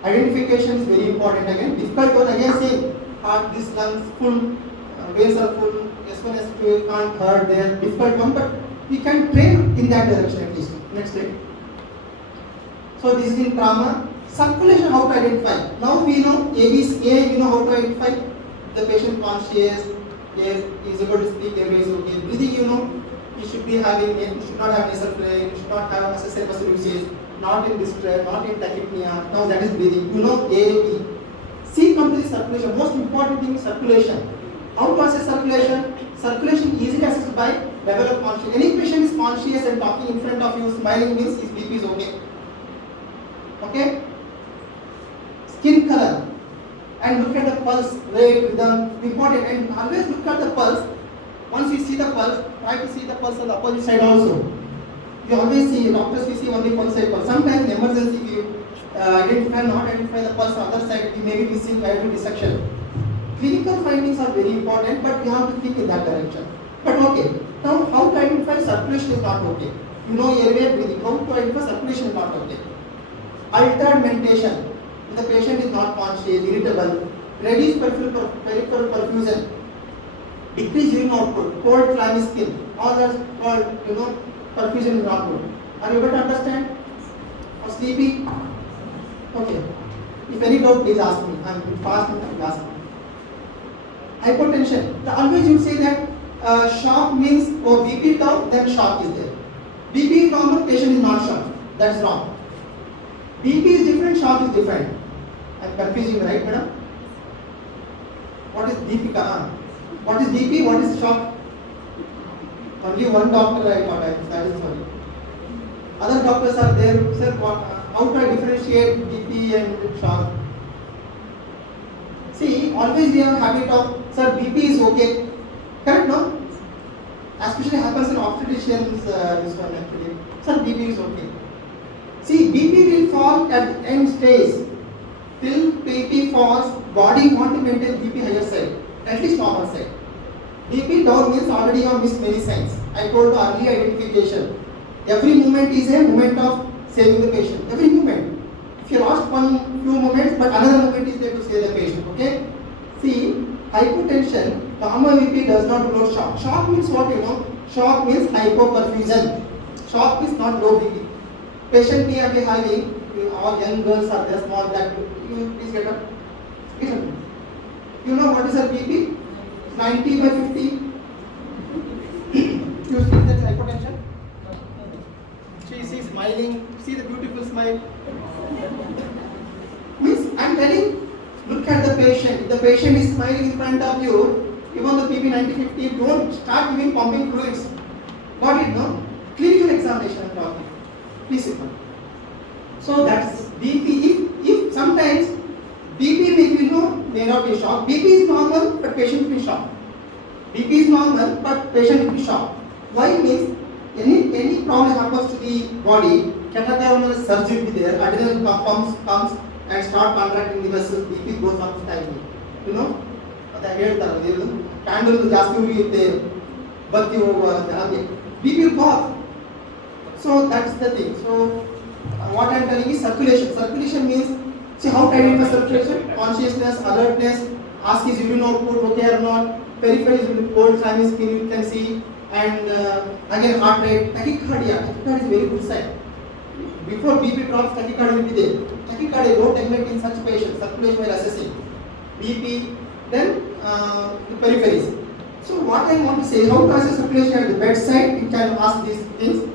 Identification is very important again. Difficult one again, same. Heart, this lungs full, veins are full, S1, S2 can't hurt there. Difficult one, but we can train in that direction at least. Next slide. So this is in trauma. Circulation, how to identify? Now we know ABCDE, we know how to identify the patient conscious, is able to speak, airway is okay. Breathing, you should be having, you should not have nasal flare, you should not have unnecessary muscle usage, not in distress, not in tachypnea. Now that is breathing. A, B. C comes to the circulation. Most important thing is circulation. How to assess circulation? Circulation easily assessed by level of consciousness. Any patient is conscious and talking in front of you, smiling means his BP is okay. Okay? Skin color. And look at the pulse rate, rhythm, important. And always look at the pulse. Once you see the pulse, try to see the pulse on the opposite side also. You always see, doctors we see only one side pulse. Sometimes in emergency, if you not identify the pulse on the other side, you may be missing cardiac dissection. Clinical findings are very important, but we have to think in that direction. But okay, now how to identify circulation is not okay. Airway breathing, how to identify circulation is not okay. Altered mentation. If the patient is not conscious, irritable, reduce peripheral perfusion, decrease urine output, cold clammy skin, all that called perfusion is not good. Are you able to understand? Or sleepy? Okay. If any doubt, please ask me. I am fast and ask me. Hypotension. Always you say that shock means BP down, then shock is there. BP is normal, patient is not shocked. That is wrong. BP is different, shock is different. I am confusing, right, madam? What is BP? What is BP? What is shock? Only one doctor I got. That is sorry. Other doctors are there. Sir, how do I differentiate BP and shock? See, always we have a habit of, sir, BP is okay. Correct, no? Especially happens in obstetricians, this one actually. Sir, BP is okay. See, BP will fall at the end stage. Till BP falls, body want to maintain BP higher side, at least normal side. BP down means already you have missed many signs. I told you early identification. Every movement is a moment of saving the patient. Every movement. If you lost few moments, but another moment is there to save the patient. Okay? See, hypotension, normal BP does not denote shock. Shock means what Shock means hypoperfusion. Shock is not low BP. Patient may be having, all young girls are there, small that you please get up. Get up. You know what is a BP? 90 by 50. You see that hypotension? She is smiling. See the beautiful smile. Means I am telling, look at the patient. If the patient is smiling in front of you, even the BP 90-50, don't start giving pumping fluids. Got it, no? Clinical examination I'm talking. Please sit down. So that's BP. If sometimes BP may not be shocked. BP is normal, but patient will be shocked. BP is normal, but patient will be shocked. Why means any problem happens to the body, catatonic surgery will be there, adrenal comes and start contracting the vessels, BP goes up slightly. But I heard that candle ಜಾಸ್ತಿ ಉರಿಯುತ್ತೆ ಬತ್ತಿ ಹೋಗುವ BP will go up. So that's the thing. So What I am telling is circulation. Circulation means, see how to identify circulation? Consciousness, alertness, ask is urine output okay or not, peripheral is cold, sign is skin you can see, and again heart rate, tachycardia. Tachycardia is very good sign. Before BP drops, tachycardia will be there. Tachycardia don't neglect in such patients. Circulation while assessing. BP, then the peripheries. So what I want to say, how to assess circulation at the bedside, you can ask these things.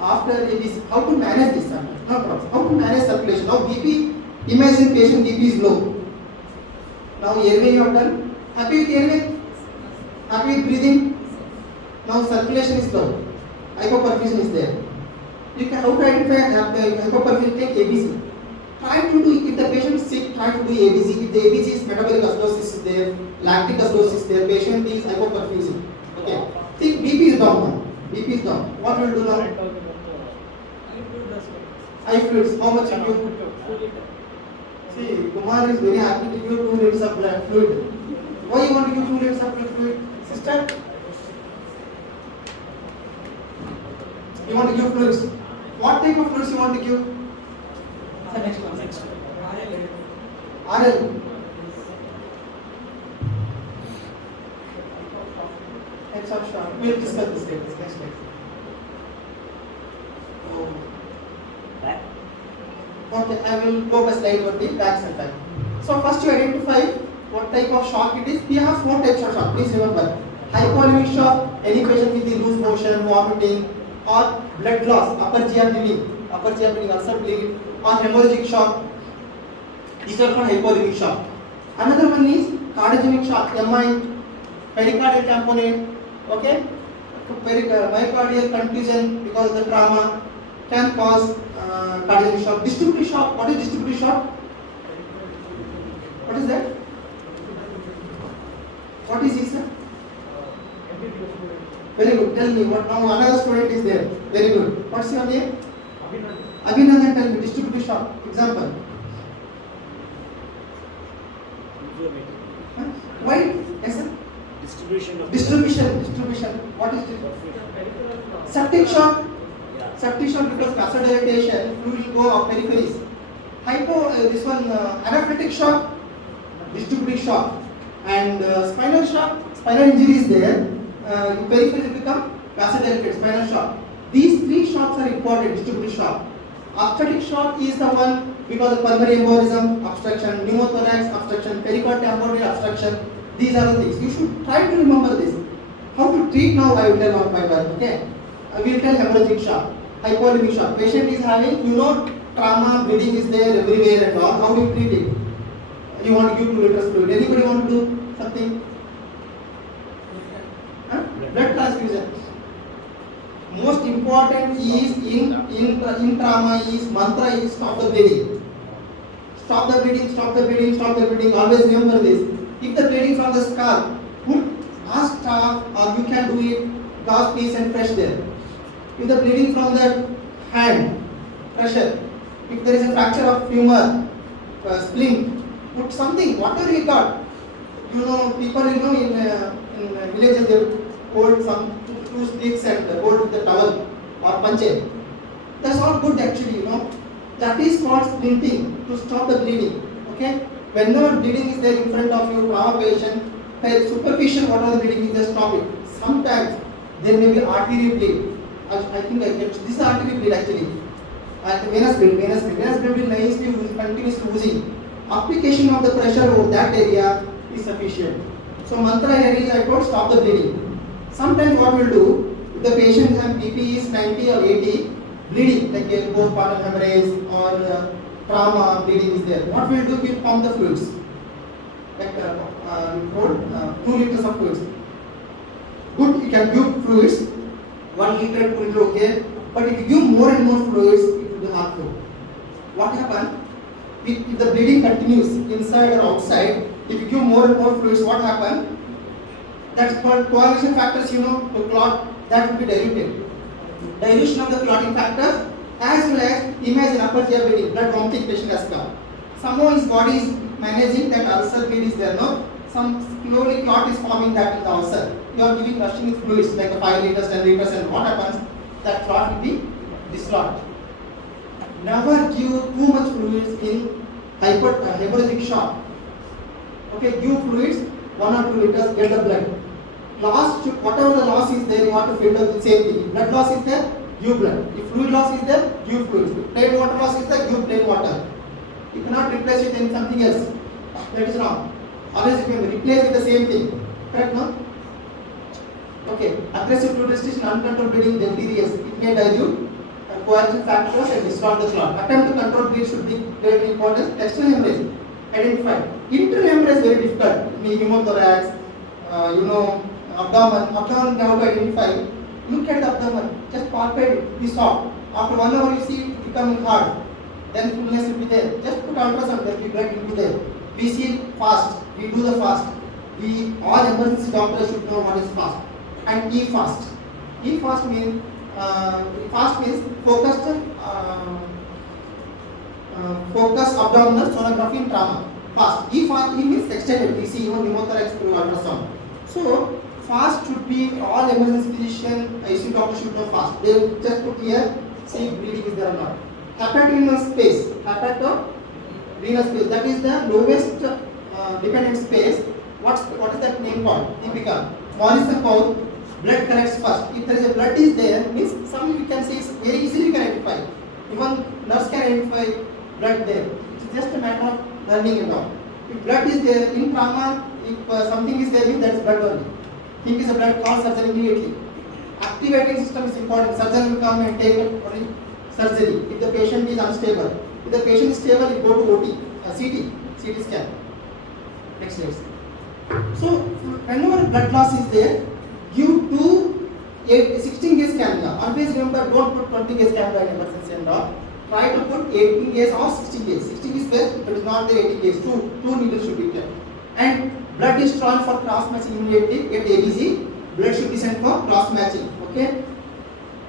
After it is, how to manage this? No problem. How to manage circulation? Now BP, imagine patient BP is low. Now airway you have done. Happy with airway? Happy with breathing? Now circulation is low. Hypoperfusion is there. You can, how to identify hypoperfusion? Take ABC. Try to do, if the patient is sick, try to do ABC. If the ABC is metabolic acidosis is there, lactic acidosis is there, patient is hypoperfusion. Okay. See, BP is down now. BP is down. What will do now? Eye fluids. How much you give? See, Kumar is very happy to give 2 liters of blood fluid. Why you want to give 2 liters of blood fluid? Sister? You want to give fluids. What type of fluids you want to give? Next one. RL. Types of shock. We'll discuss this later. Next slide. Okay, I will go by slide for the backs and back. So first you identify what type of shock it is. We have 4 types of shock. Please remember. Hypovolemic shock, any patient with the loose motion, vomiting, or blood loss, upper GI bleeding, ulcer bleeding, or hemorrhagic shock. These are called hypovolemic shock. Another one is cardiogenic shock, MI, pericardial tamponade, okay? Myocardial contusion because of the trauma can cause cardiogenic shock. Distributive shock, what is distributive shock? What is that? What is this? Very good, tell me, what now another student is there. Very good. What's your name? Abhinandan, tell me, distributive shock, example. Huh? Why? Yes sir? Distribution. What is it? Septic shock. Septic shock because vasodilatation, fluid will go up peripheries. Anaphylactic shock, distributive shock, and spinal shock. Spinal injury is there. Periphery will become vasodilated. Spinal shock. These 3 shocks are important. Distributive shock. Obstetric shock is the one because of pulmonary embolism, obstruction, pneumothorax, obstruction, pericardial tamponade obstruction. These are the things. You should try to remember this. How to treat now I will tell one by one. Okay. I will tell hemorrhagic shock, hypovolemic shock. Patient is having, trauma, bleeding is there everywhere and all. How do you treat it? You want to give 2 liters fluid. Anybody want to do something? Huh? Blood transfusion. Most important is in trauma is mantra is stop the bleeding. Stop the bleeding, stop the bleeding, stop the bleeding. Always remember this. If the bleeding from the scalp, ask staff or you can do it, gauze piece and press there. If the bleeding from the hand, pressure. If there is a fracture of femur, splint, put something, whatever you got. People in villages they hold some 2 sticks and hold with the towel or punch it. That's all good actually, That is called splinting to stop the bleeding. Okay? Whenever bleeding is there in front of you, trauma patient, superficial whatever the bleeding is, just stop it. Sometimes there may be arterial bleed. I think this is arterial bleed actually. Venous bleed will nicely continuously oozing. Application of the pressure over that area is sufficient. So mantra here is I told stop the bleeding. Sometimes what we'll do, if the patient has BP is 90 or 80, bleeding like a postpartum hemorrhage or trauma bleeding is there. What we'll do, we'll pump the fluids. Like 2 liters of fluids. Good, you can give fluids, 1 liter, 2 liter, okay. But if you give more and more fluids, it will be harmful. What happens? If the bleeding continues inside or outside, if you give more and more fluids, what happens? That's called coagulation factors, to clot, that will be diluted. Dilution of the clotting factors, as well as imagine upper GI bleeding, blood vomiting patient has come. Somehow his body is managing that ulcer bleed is there, some slowly clot is forming that in the ulcer. You are giving rushing fluids like 5 liters, 10 liters, and what happens? That clot will be dislodged. Never give too much fluids in hemorrhagic shock. Okay, give fluids 1 or 2 liters, get the blood. Whatever the loss is there, you have to filter the same thing. If blood loss is there, give blood. If fluid loss is there, give fluids. If plain water loss is there, give plain water. You cannot replace it in something else. That is wrong. Always you can replace with the same thing. Correct, no? Okay. Aggressive fluid restriction, uncontrolled bleeding, deleterious. It may dilute coagulation factors and distort the clot. Attempt to control bleed should be very important. External hemorrhage identified. Internal hemorrhage is very difficult. Pneumothorax, abdomen. Abdomen how to identify. Look at the abdomen. Just palpate it. Be soft. After 1 hour, you see it becoming hard. Then fullness will be there. Just put ultrasound. There will be blood will be there. We see fast. We do the fast. All emergency doctors should know what is fast. And E-fast. E-fast means focused abdominal sonography in trauma. Fast. E-fast means extended. We see even pneumothorax through ultrasound. So fast should be all emergency physician, ICU doctor should know fast. They will just put here, see if bleeding is there or not. Hepatorenal space. Hepatorenal space. That is the lowest dependent space. What is that name called? Typical. Morrison curve. Blood collects first. If there is a blood is there, means some you can see very easily you can identify. Even nurse can identify blood there. It is just a matter of learning and all. If blood is there in trauma, if something is there, means that is blood only. Think is a blood, call surgery immediately. Activating system is important. Surgeon will come and take it for surgery. If the patient is unstable, if the patient is stable, you go to OT, CT scan. Next slide. So whenever blood loss is there, give 16 gauge cannula. Always remember, don't put 20 gauge cannula in emergency and all. Try to put 18 gauge or 16 gauge. 16 is best. If it is not there, 18 gauge. Two needles should be kept. And blood is drawn for cross matching immediately. Get ABC. Blood should be sent for cross matching. Okay.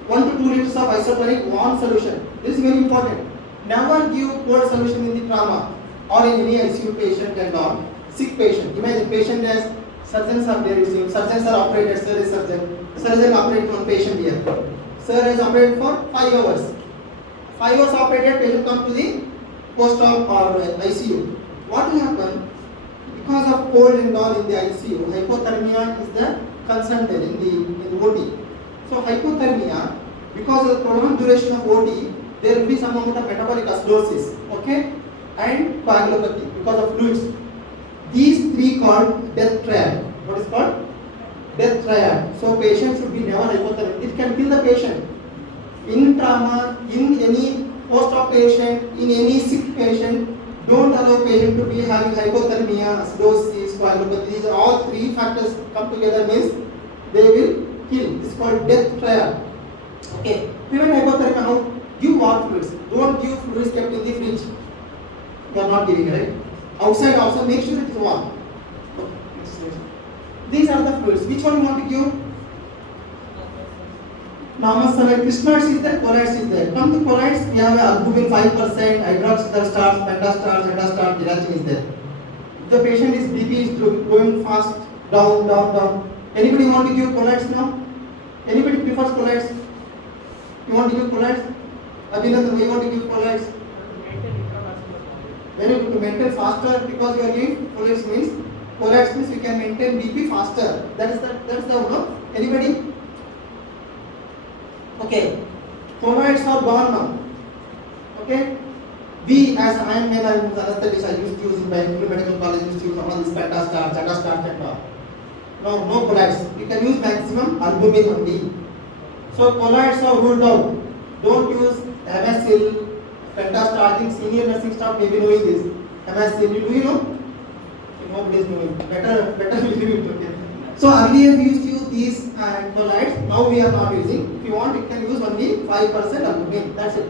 1 to 2 liters of isotonic warm solution. This is very important. Never give cold solution in the trauma or in any ICU patient and all. Sick patient. Imagine patient has surgeons are there. Surgeons are operated. Sir is surgeon. Surgeon operated on patient here. Sir has operated for 5 hours. 5 hours operated. Patient come to the post-op or ICU. What will happen? Because of cold and all in the ICU, hypothermia is the concern there in the OT. So hypothermia, because of the prolonged duration of OT, there will be some amount of metabolic acidosis, okay, and coagulopathy because of fluids. These three called death triad. What is called? Death triad. So patient should be never hypothermic. It can kill the patient. In trauma, in any post-op patient, in any sick patient, don't allow patient to be having hypothermia, acidosis, coagulopathy. These are all three factors come together means they will kill. This is called death triad. Okay. Prevent hypothermia. How? Give warm fluids. Don't give fluids kept in the fridge. You are not giving, right? Outside also make sure it is warm. Okay. These are the fluids. Which one you want to give? Normal saline. Crystalloids is there, colloids is there. Come to colloids, we have albumin 5%, hydroxyl starch, pentastarch, endastarch, gelatin is there. If the patient is BP is going fast, down. Anybody want to give colloids now? Anybody prefers colloids? You want to give colloids? Abhinandan, you want to give colloids? Very good to maintain faster because you are giving colloids means you can maintain BP faster. That's the no? Anybody? Okay. Colloids are gone now. Okay. We as I am anesthetist, I used to use in my medical college, used to use all this pentastarch, endastarch and all. No colloids. You can use maximum albumin only. So colloids are ruled out. Don't use MSL, pentastarch. I think senior nursing staff may be knowing this. MSL, do you know? Nobody is knowing. Better we leave it. Okay. So earlier we used to use these colloids. Now we are not using. If you want, you can use only 5% albumin. That's it.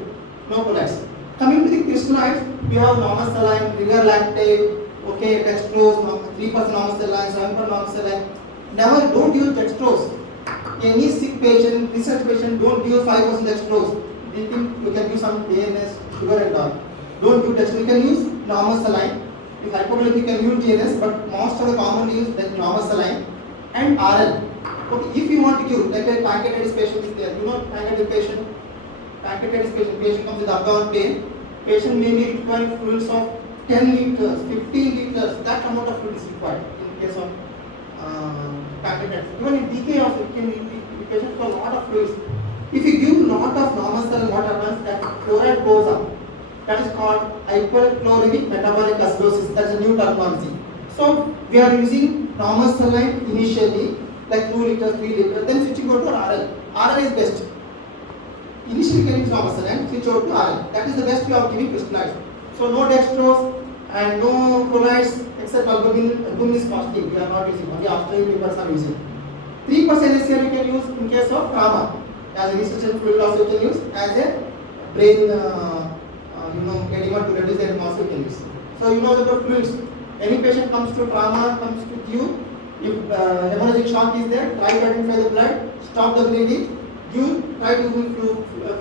No colloids. Coming to the crystalloids, we have normal saline, river lactate, okay, dextrose, 3% normal saline, 7% normal saline. Never don't use dextrose. Any sick patient, research patient, don't use 5% dextrose. They think you can use some DNS, sugar and all. Don't use dextrose. You can use normal saline. If hypovolemic, you can use DNS, but most of the commonly use that normal saline and RL. Okay, if you want to give, like a pancreatitis patient is there, you know pancreatitis patient, pancreatitis patient comes with abdominal pain. Patient may be requiring fluids of 10 liters, 15 liters. That amount of fluid is required in case of pancreatitis. Even in DK also, it can be patient for a lot of fluids. If you give lot of normal saline, what happens? That chloride goes up. That is called hyperchloremic metabolic acidosis. That's a new terminology. So we are using normal saline initially, like 2 liters, 3 liters, then switching over to RL. RL is best. Initially you can use normal saline, switch over to RL. That is the best way of giving crystallized. So no dextrose and no chlorides except albumin. Albumin is costly. We are not using. Only after papers are using. 3% HCl you can use in case of trauma. As a research fluid loss you can use. As a brain edema to reduce the edema you can use. So you know the fluids. Any patient comes to trauma, comes to you. If hemorrhagic shock is there, try to identify the blood, stop the bleeding. You try to use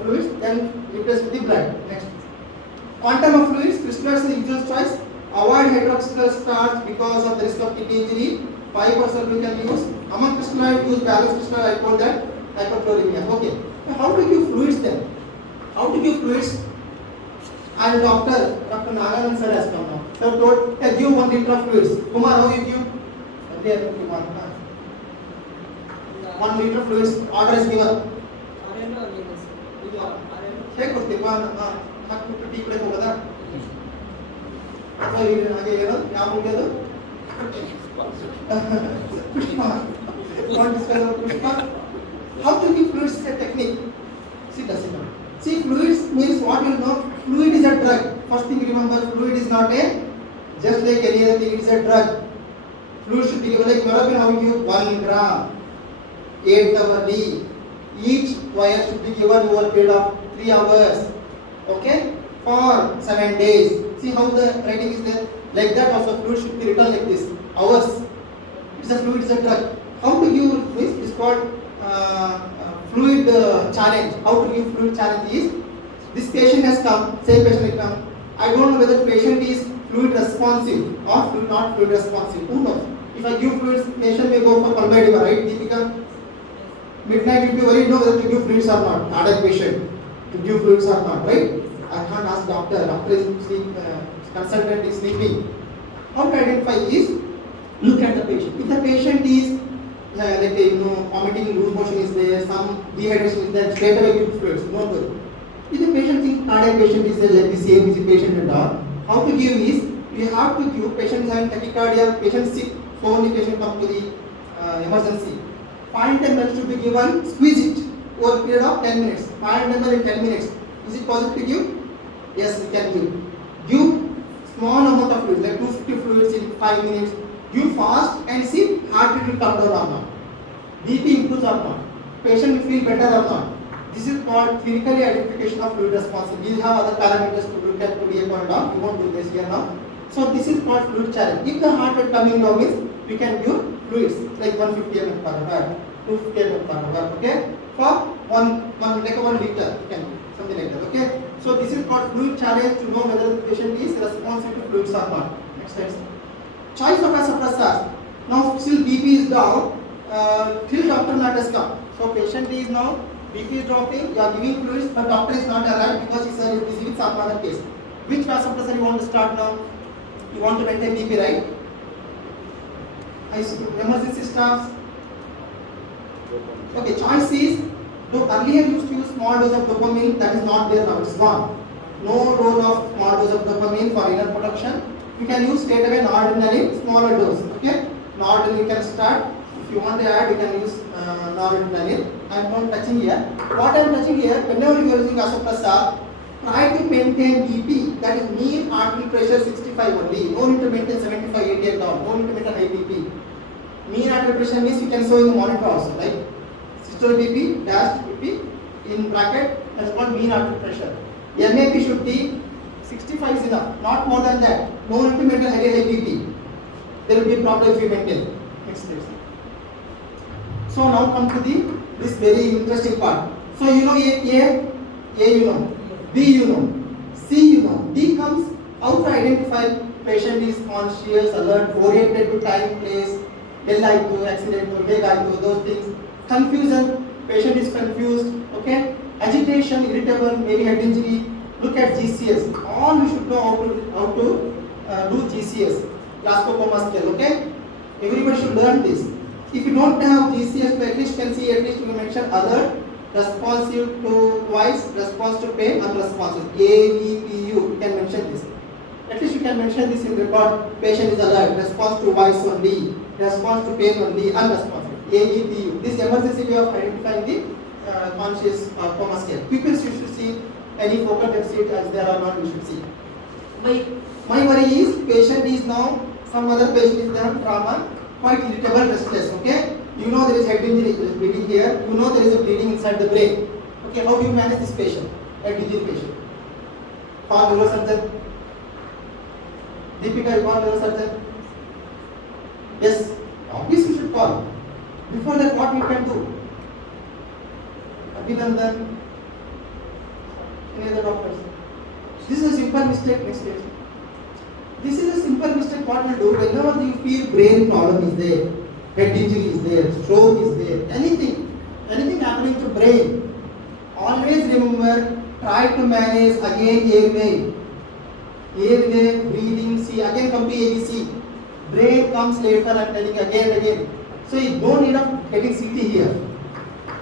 fluids, then replace with the blood. Next. Quantum of fluids, crystallized is the usual choice. Avoid hydroxyl starch because of the risk of kidney injury. 5% we can use. Among crystallized, use balanced crystallized. I call that hyperchloremia. Okay. Now how to give fluids then? How to give fluids? And Dr. Naganan sir has come now. Sir told, hey, give 1 liter of fluids. Kumar, how you give? There, Kumar. 1 liter of fluids. Order is given. Check करते हैं ना कुछ T plate होगा ना तो ये आगे ये ना क्या बोल गया तो पुष्पा कौन discuss Pushpa how to give fluids is a technique. See fluids means what you know. Fluid is a drug. First thing remember, fluid is not a just like any other thing. It is a drug. Fluid should be given like Morabin. How you give 1 gram 8 hourly. Each wire should be given over a period of 3 hours. Okay? For 7 days. See how the writing is there? Like that also fluid should be written like this. Hours. It's a fluid, is a drug. How to give this? It's called fluid challenge. How to give fluid challenge is, this patient has come, same patient has come. I don't know whether patient is fluid responsive or not fluid responsive. Who knows? If I give fluids, patient may go for pulmonary edema, right? Deepika? Midnight you'll be worried, no, whether to give fluids or not. Cardiac patient, to give fluids or not, right? I can't ask doctor. Doctor is consultant is sleeping. How to identify is, look at the patient. If the patient is vomiting, loose motion is there, some dehydration is there, straight away give fluids. Don't worry. If the patient thinks cardiac patient is like the same busy patient and all, how to give is, we have to give patient having tachycardia, patient sick, so many patient come to the emergency. 5 ml should be given, squeeze it over a period of 10 minutes. 5 ml in 10 minutes. Is it possible to give? Yes, we can give. Give small amount of fluids, like 250 fluids in 5 minutes. Give fast and see heart rate will come down or not. BP improves or not. Patient will feel better or not. This is called clinically identification of fluid response. We have other parameters to look at to be able down. We won't do this here now. So this is called fluid challenge. If the heart rate coming down means we can give fluids like 150 ml per hour, 250 ml per hour. Okay, for one like 1 liter, you can do something like that. Okay. So this is called fluid challenge to know whether the patient is responsive to fluids or not. Next slide. Choice of vasopressors. Now still BP is down till Dr. Nat has come. So patient is now BP is dropping. You are giving fluids, but doctor is not arrived because he is busy with some other case. Which vasopressor you want to start now? You want to maintain BP, right? Emergency staffs. Okay, choice is, so earlier used to use small dose of dopamine, that is not there now, it's gone. No role of small dose of dopamine for inner protection. You can use straight away noradrenaline, smaller dose. Okay, noradrenaline you can start. If you want to add, you can use noradrenaline. I am not touching here. What I am touching here, whenever you are using vasopressor, try to maintain BP, that is mean arterial pressure 65 only. No need to maintain 75, 88 down. No need to maintain high BP. Mean arterial pressure means you can show in the monitor also, right? Systolic BP, dash BP, in bracket, that is called mean arterial pressure. MAP should be 65 is enough, not more than that. No need to maintain high BP. There will be a problem if you maintain. Next slide. So now come to this very interesting part. So you know A you know, B you know, C you know, D comes how to identify patient is conscious, alert, oriented to time, place, accidental, those things. Confusion, patient is confused, okay? agitation, irritable, maybe head injury, look at GCS. All you should know how to do GCS, Glasgow Coma Scale, okay? Everybody should learn this. If you don't have GCS, at least you can see, at least you can mention alert, responsive to voice, response to pain, unresponsive. AVPU, you can mention this. At least you can mention this in record. Patient is alert, response to voice only, response to pain only, unresponsive. AVPU. This emergency way of identifying the conscious coma scale. Pupils you should see any focal deficit as there or not you should see. My worry is patient is now, some other patient is there, trauma, quite irritable, restless, okay? You know there is head injury, there is bleeding here, you know there is a bleeding inside the brain. Okay, how do you manage this patient, head injury patient? Call neurosurgeon. Deepika, you call neurosurgeon? Yes, obviously you should call. Before that, what we can do? Abhinandan, any other doctors? This is a simple mistake, next stage. This is a simple mistake what we do whenever you feel brain problem is there, head injury is there, stroke is there, anything happening to brain. Always remember, try to manage again airway, breathing, see, again come to ABC. Brain comes later, I'm telling again and again. So you don't need of getting CT here.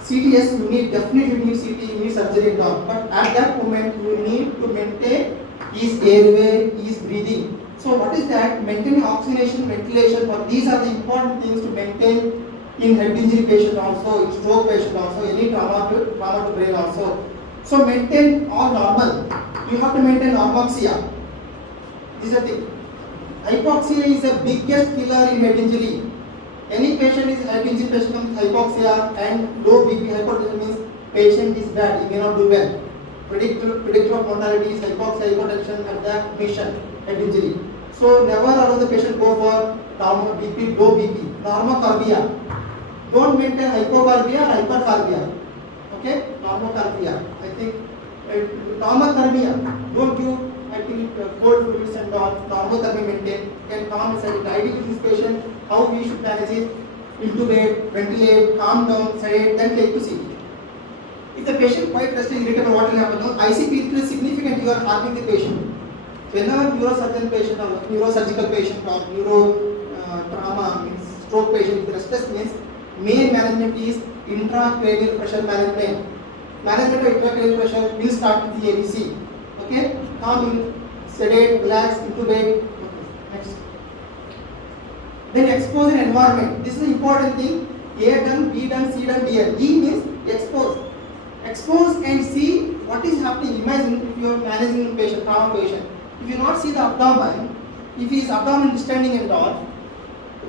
CT, yes, definitely you need CT, you need surgery and all. But at that moment, you need to maintain his airway, his breathing. So what is that? Maintaining oxygenation, ventilation, but these are the important things to maintain in head injury patient also, in stroke patient also, any trauma to brain also. So maintain all normal. You have to maintain normoxia. This is the thing. Hypoxia is the biggest killer in head injury. Any patient is head injury patient comes with hypoxia and low BP, hypotension means patient is bad, he may not do well. Predictor of mortality is hypoxia, hypotension at the admission, head injury. So never allow the patient go for normal BP, low BP, normocarbia. Don't maintain hypocarbia or hypercarbia. Okay, normocarbia. I think normocarbia. Don't give, I think, cold fluids and all. Normocarbia maintain. Can calm and guiding to this patient how we should manage it. Intubate, ventilate, calm down, sedate, then take to CT. If the patient quite restless, irritable, what will happen now? ICP is significant, you are harming the patient. Whenever neurosurgeon patient or neurosurgical patient or trauma means stroke patient with restless means main management is intracranial pressure management. Management of intracranial pressure will start with the ABC. Okay? Calm, sedate, relax, intubate. Next. Then expose an environment. This is the important thing. A done, B done, C done, D done. E means expose. Expose and see what is happening. Imagine if you are managing a patient, trauma patient. If you not see the abdomen, if his abdomen distending and all,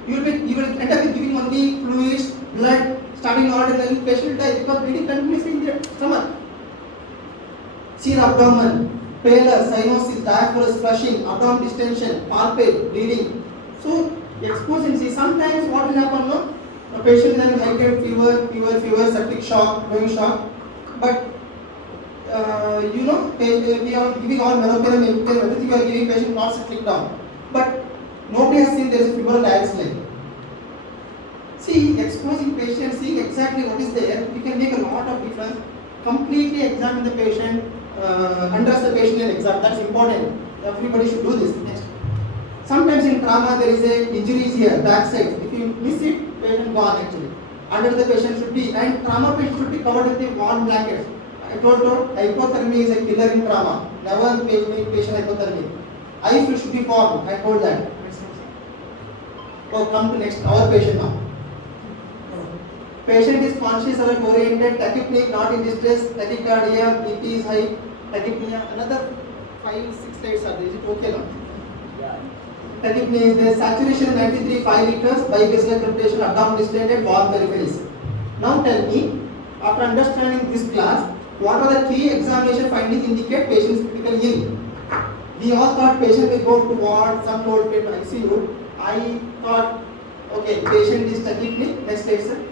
you will end up giving only fluids, blood, starting all and then patient will die because bleeding continuously in the stomach. See the abdomen, pallor, cyanosis, diaphragm flushing, abdomen distension, palpate, bleeding. So expose and see. Sometimes what will happen? No, a patient will have high grade fever, septic shock, growing shock, but we are giving all meropenem, everything we are giving patient not settling down. But nobody has seen there is a febrile dialysis line. See, exposing patient, seeing exactly what is there, we can make a lot of difference. Completely examine the patient, undress the patient and exam. That's important. Everybody should do this. Next. Sometimes in trauma there is a injury here, back side. If you miss it, patient gone actually. Under the patient should be, and trauma patient should be covered with the warm blankets. I told you, hypothermia is a killer in trauma. Never make patient hypothermia. Eye fluid should be formed. I told that. Oh, come to next. Our patient now. Patient is conscious, alert, oriented, tachypneic, not in distress, tachycardia, BP is high, tachypnea. Another 5-6 slides are there. Is it okay now? Yeah. Tachypnea, the saturation 93, 5 liters, bibasilar filtration, abdomen distended, warm peripheries. Now tell me, after understanding this class, what are the key examination findings indicate patient is critically ill? We all thought patient will go to ward, some told to ICU. I thought, okay, patient is tachypneic. Next slide, sir.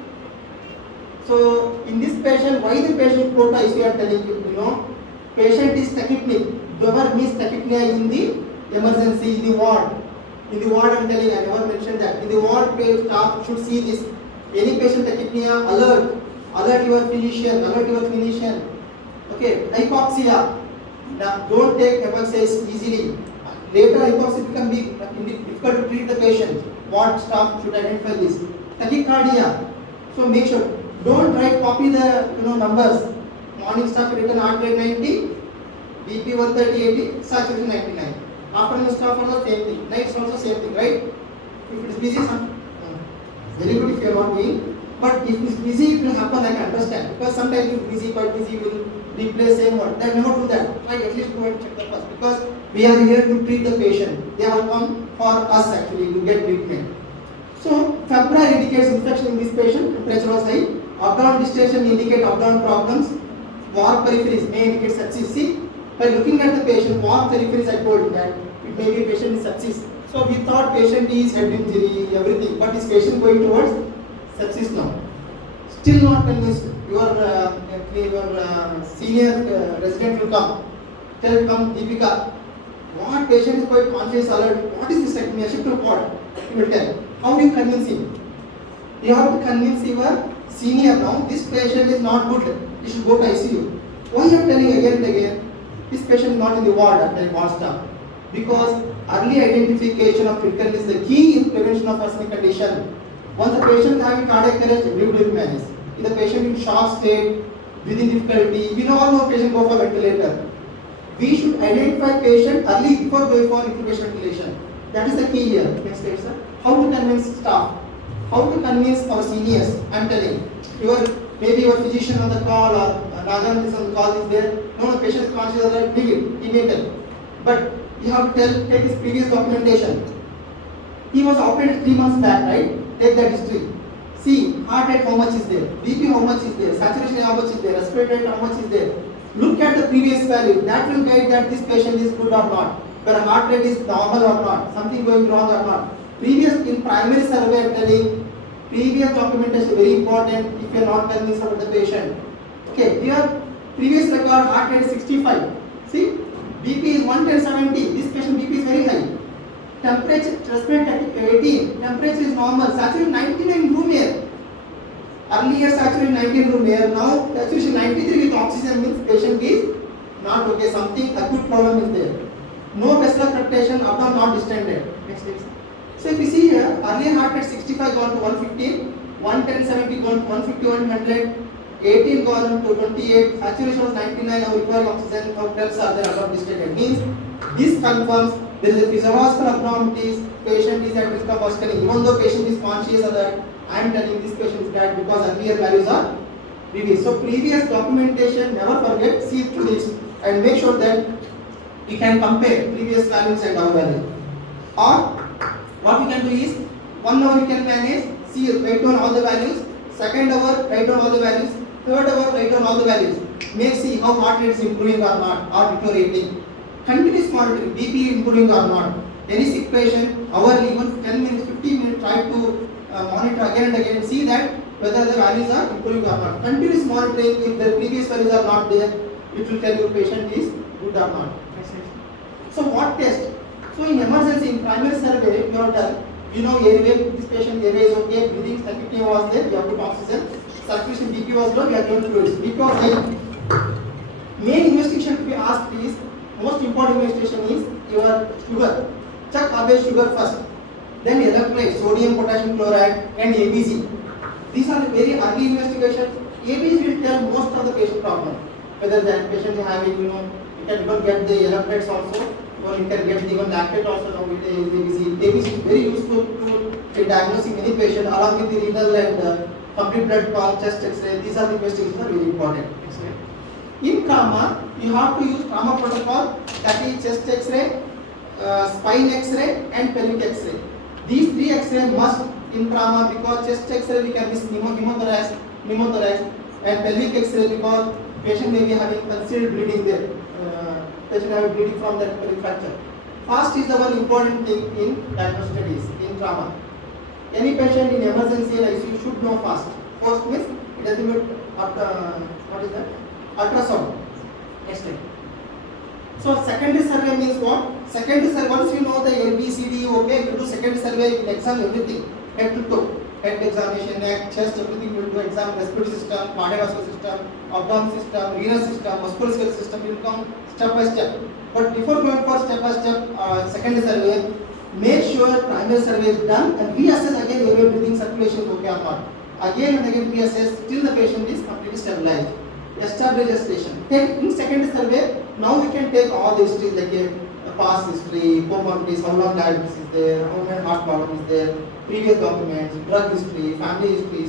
So in this patient, why the patient go to ICU? I am telling you, patient is tachypneic. Never miss tachypnea in the emergency, in the ward. In the ward, I am telling you, I never mentioned that. In the ward, staff should see this. Any patient tachypnea, alert your physician, alert your clinician. Okay, hypoxia. Now, don't take hepatitis easily. Later, hypoxia become difficult to treat the patient. What staff should identify this? Tachycardia. So make sure. Don't copy the numbers. Morning staff written heart rate 90, BP 130, 80, saturation 99. Afternoon staff also same thing. Nights also same thing, right? If it is busy, very good if you are not doing. But if it is busy, it will happen. I can understand because sometimes if busy, quite busy, will replace same word. Then never do that. Try at least go and check the first because we are here to treat the patient. They have come for us actually to get treatment. So febrile indicates infection in this patient. Temperature was high. Abdominal distension indicate abdominal problems. Warm peripheries may indicate sepsis. See, by looking at the patient, warm peripheries, I told you that it may be a patient with sepsis. So we thought patient is head injury, everything, but is patient going towards sepsis now? Still not convinced. Your senior resident will come. Tell come Deepika. What patient is quite conscious alert? What is this technique? Shift to what? He will tell. How do you convince him? You have to convince your senior now. This patient is not good. You should go to ICU. Why you are telling again and again? This patient is not in the ward. I am telling ward staff. Because early identification of critical is the key in prevention of worsening condition. Once the patient having cardiac arrest, we will manage. If the patient in shock state, breathing difficulty, we all know patient go for ventilator. We should identify patient early before going for intubation ventilation. That is the key here. Next slide, sir. How to convince staff? How to convince our seniors? I am telling. Maybe your physician on the call or Raghunath is on the call is there. No, the patient is conscious of that. Leave it. He may tell. But you have to take his previous documentation. He was operated 3 months back, right? Take that history. See, heart rate how much is there, BP how much is there, saturation how much is there, respiratory rate how much is there. Look at the previous value. That will guide that this patient is good or not. Whether heart rate is normal or not, something going wrong or not. Previous in primary survey I am telling, previous documentation very important if you are not convinced about the patient. Okay, here previous record heart rate is 65. See, BP is 110/70. This patient BP is very high. Temperature, respiratory 18. Temperature is normal. Saturation 99 room air. Earlier saturation 19 room air. Now saturation 93 with oxygen means patient is not okay. Something acute problem is there. No vessel filtration. Abdomen not distended. Next please. So if you see here, earlier heart rate 65 gone to 115, 110/70 gone to 151 100, 18 gone to 28. Saturation was 99. Now requiring oxygen. Now cells are there above distended. Means this confirms there is a physiological abnormalities. Patient is at risk of worsening. Even though patient is conscious of that, I am telling this patient is bad because earlier values are previous. So previous documentation never forget. See through this and make sure that we can compare previous values and our value. Or what we can do is 1 hour you can manage. See write down all the values. Second hour write down all the values. Third hour write down all the values. Make see how heart rate is improving or not or deteriorating. Continuous monitoring, BP improving or not. Any sick patient, hourly, even 10 minutes, 15 minutes, try to monitor again and again, see that whether the values are improving or not. Continuous monitoring, if the previous values are not there, it will tell you patient is good or not. So what test? So in emergency, in primary survey, you have done, you know airway, this patient airway is okay, breathing tachycardia was there, you have put oxygen, circulation BP was low, you have given fluids. BP was high. Main investigation to be asked is, most important investigation is your sugar. Check average sugar first. Then electrolytes, sodium, potassium chloride and ABC. These are the very early investigations. ABC will tell most of the patient problem. Whether that patient is having, you can even get the electrolytes also, or you can get even lactate also now with ABC. ABC is very useful to diagnosing any patient along with the renal and complete blood count, chest X-ray. These are the investigations are very important. In trauma, you have to use trauma protocol, that is chest X-ray, spine X-ray and pelvic X-ray. These 3 X-ray must in trauma because chest X-ray we can miss pneumothorax, and pelvic X-ray because patient may be having concealed bleeding there. Patient having bleeding from that pelvic fracture. Fast is the one important thing in diagnostic studies in trauma. Any patient in emergency and ICU should know fast. First means it doesn't mean what is that? Ultrasound. Next time. So secondary survey means what? Secondary survey, once you know the ABCDE, okay, you do secondary survey, you can examine everything, head to toe. head examination, neck, chest, everything we will do. Examine respiratory system, cardiovascular system, abdomen system, renal system, musculoskeletal system. We will come step by step. But before going for step by step secondary survey, make sure primary survey is done and reassess again airway breathing circulation is okay or not. Again and again reassess till the patient is completely stabilized. Establish a station. Take in secondary survey. Now we can take all the history like a past history, comorbidities, how long diabetes is there, how many heart problem is there, previous documents, drug history, family history,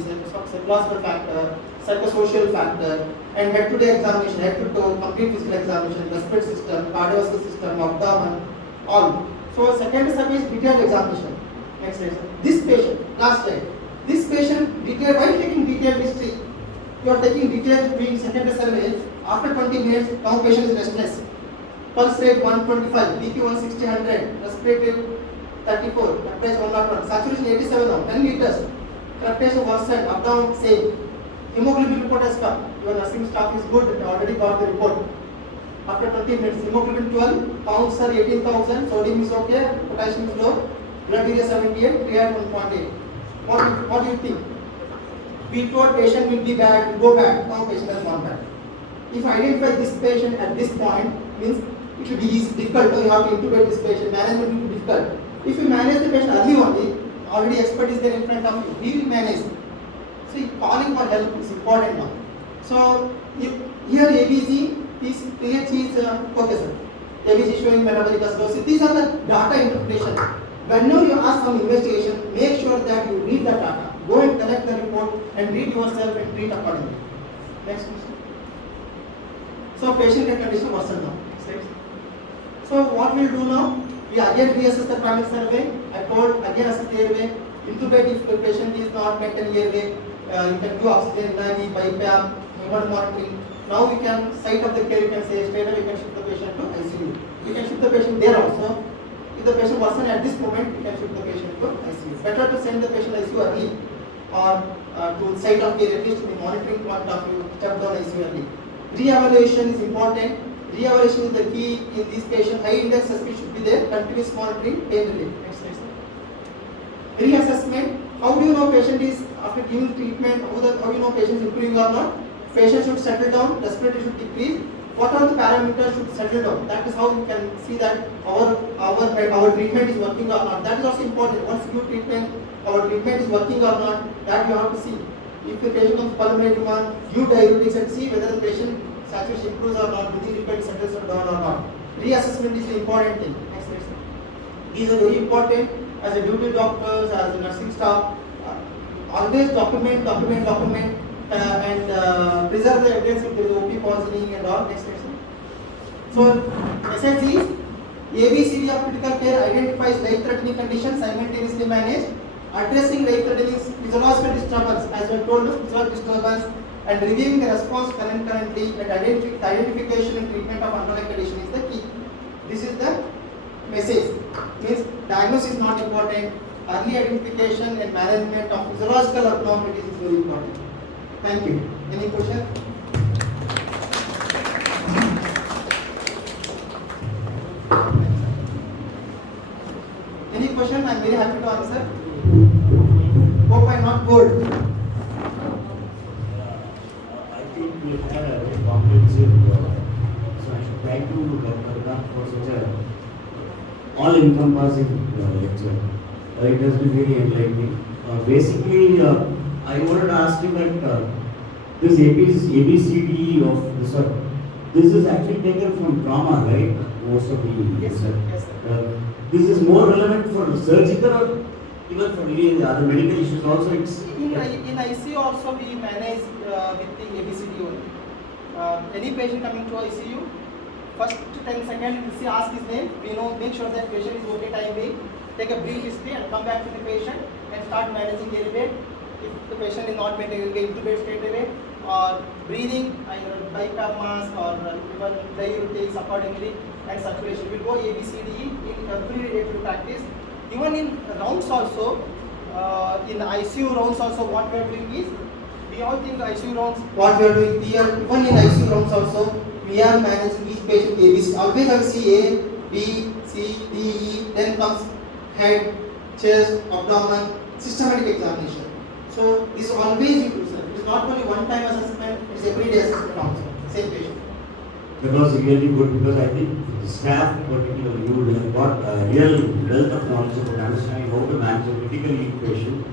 psychological factor, psychosocial factor, and head-to-day examination, head-to-toe, complete physical examination, respiratory system, cardiovascular system, abdomen, all. So secondary survey is detailed examination. Next slide. This patient, last slide. This patient detailed, while taking detailed history, you are taking detailed doing secondary survey. After 20 minutes, now patient is restless. Pulse rate 125, BP 160, 100, respiratory 34, temperature 101, saturation 87 now, 10 liters. Crepitation worsened, abdomen same. Hemoglobin report has come. Your nursing staff is good, they already got the report. After 20 minutes, hemoglobin 12, counts are 18,000, sodium is okay, potassium is low, blood urea 78, creatinine 1.8. What do you think? We told patient will be bad, will go bad, now patient has gone bad. If I identify this patient at this point, means it will be easy, difficult, you have to intubate this patient, management will be difficult. If you manage the patient early only, already expert is there in front of you, he will manage. So calling for help is important now. So here ABC is PH is okay sir. ABC showing metabolic acidosis. These are the data interpretation. Whenever you ask some investigation, make sure that you read the data. Go and collect the report and read yourself and treat accordingly. Next question. So patient condition worsen now. So what we will do now? We again reassess the primary survey. I told again assess the airway. Intubate if the patient is not maintained airway. You can do oxygen IV, BiPAP, human monitoring. Now we can site of the care. You can say straight away. We can shift the patient to ICU. We can shift the patient there also. If the patient worsen at this moment, we can shift the patient to ICU. Better to send the patient ICU early or to site of care at least in the monitoring point of view. Step down ICU early. Re-evaluation is important. Re-evaluation is the key in this patient. High index suspicion should be there. Continuous monitoring, pain relief. Next slide. Reassessment. How do you know patient is after giving treatment? How do you know patient is improving or not? Patient should settle down. Respiratory should decrease. What are the parameters should settle down? That is how you can see that our treatment is working or not. That is also important. Once you give treatment, our treatment is working or not. That you have to see. If the patient comes pulmonary demand, give diuretics and see whether the patient saturation improves or not, breathing frequency settles down or not. Reassessment is the important thing. Next slide. These are very important as a duty doctors, as a nursing staff. Always document, and preserve the evidence if there is OP poisoning and all. Next slide. So, message is ABCD of critical care identifies life-threatening conditions, simultaneously managed. Addressing life-threatening physiological disturbance, as we told us, physiological disturbance, and reviewing the response currently, and identification and treatment of underlying condition is the key. This is the message. Means diagnosis is not important. Early identification and management of physiological abnormalities is very important. Thank you. Any question? Any question? I am very happy to answer. Hope I am not bored. I think we had a very comprehensive, so I should thank you, Dr. Raghunath, for such a all-encompassing lecture. It has been very enlightening. Basically, I wanted to ask you that this ABCDE of this this is actually taken from trauma, right? Most of the Yes, sir. Yes, sir. This is more relevant for surgical or even for any other medical issues also. It's In ICU also we manage with the ABCD only. Any patient coming to ICU, first 10 seconds we ask his name. We know, make sure that patient is okay time being. Take a brief history and come back to the patient and start managing airway. If the patient is not maintaining, we intubate straight away. Or breathing, either BiPAP mask or even diuretics accordingly, and circulation. We will go ABCDE in every day to practice. Even in rounds also, in ICU rounds also, what we are doing is, we all think ICU rounds, what we are doing, we are, even in ICU rounds also, we are managing each patient ABC. Always I will see A, B, C, D, E, then comes head, chest, abdomen, systematic examination. So this always you do, sir. It is not only one time assessment, it is everyday assessment also. Same patient. That was really good because I think the staff, particularly you, would have got a real wealth of knowledge about understanding how to manage a critically ill patient.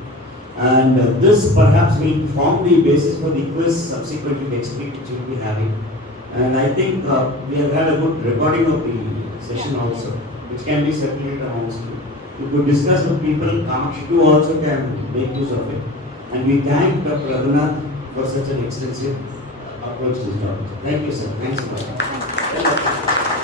And this perhaps will form the basis for the quiz subsequently next week which we will be having. And I think we have had a good recording of the session also, which can be circulated amongst you. You could discuss with people, Kamakshi too also can make use of it. And we thank Dr. Raghunath for such an extensive approach to this topic. Thank you, sir. Thanks a lot.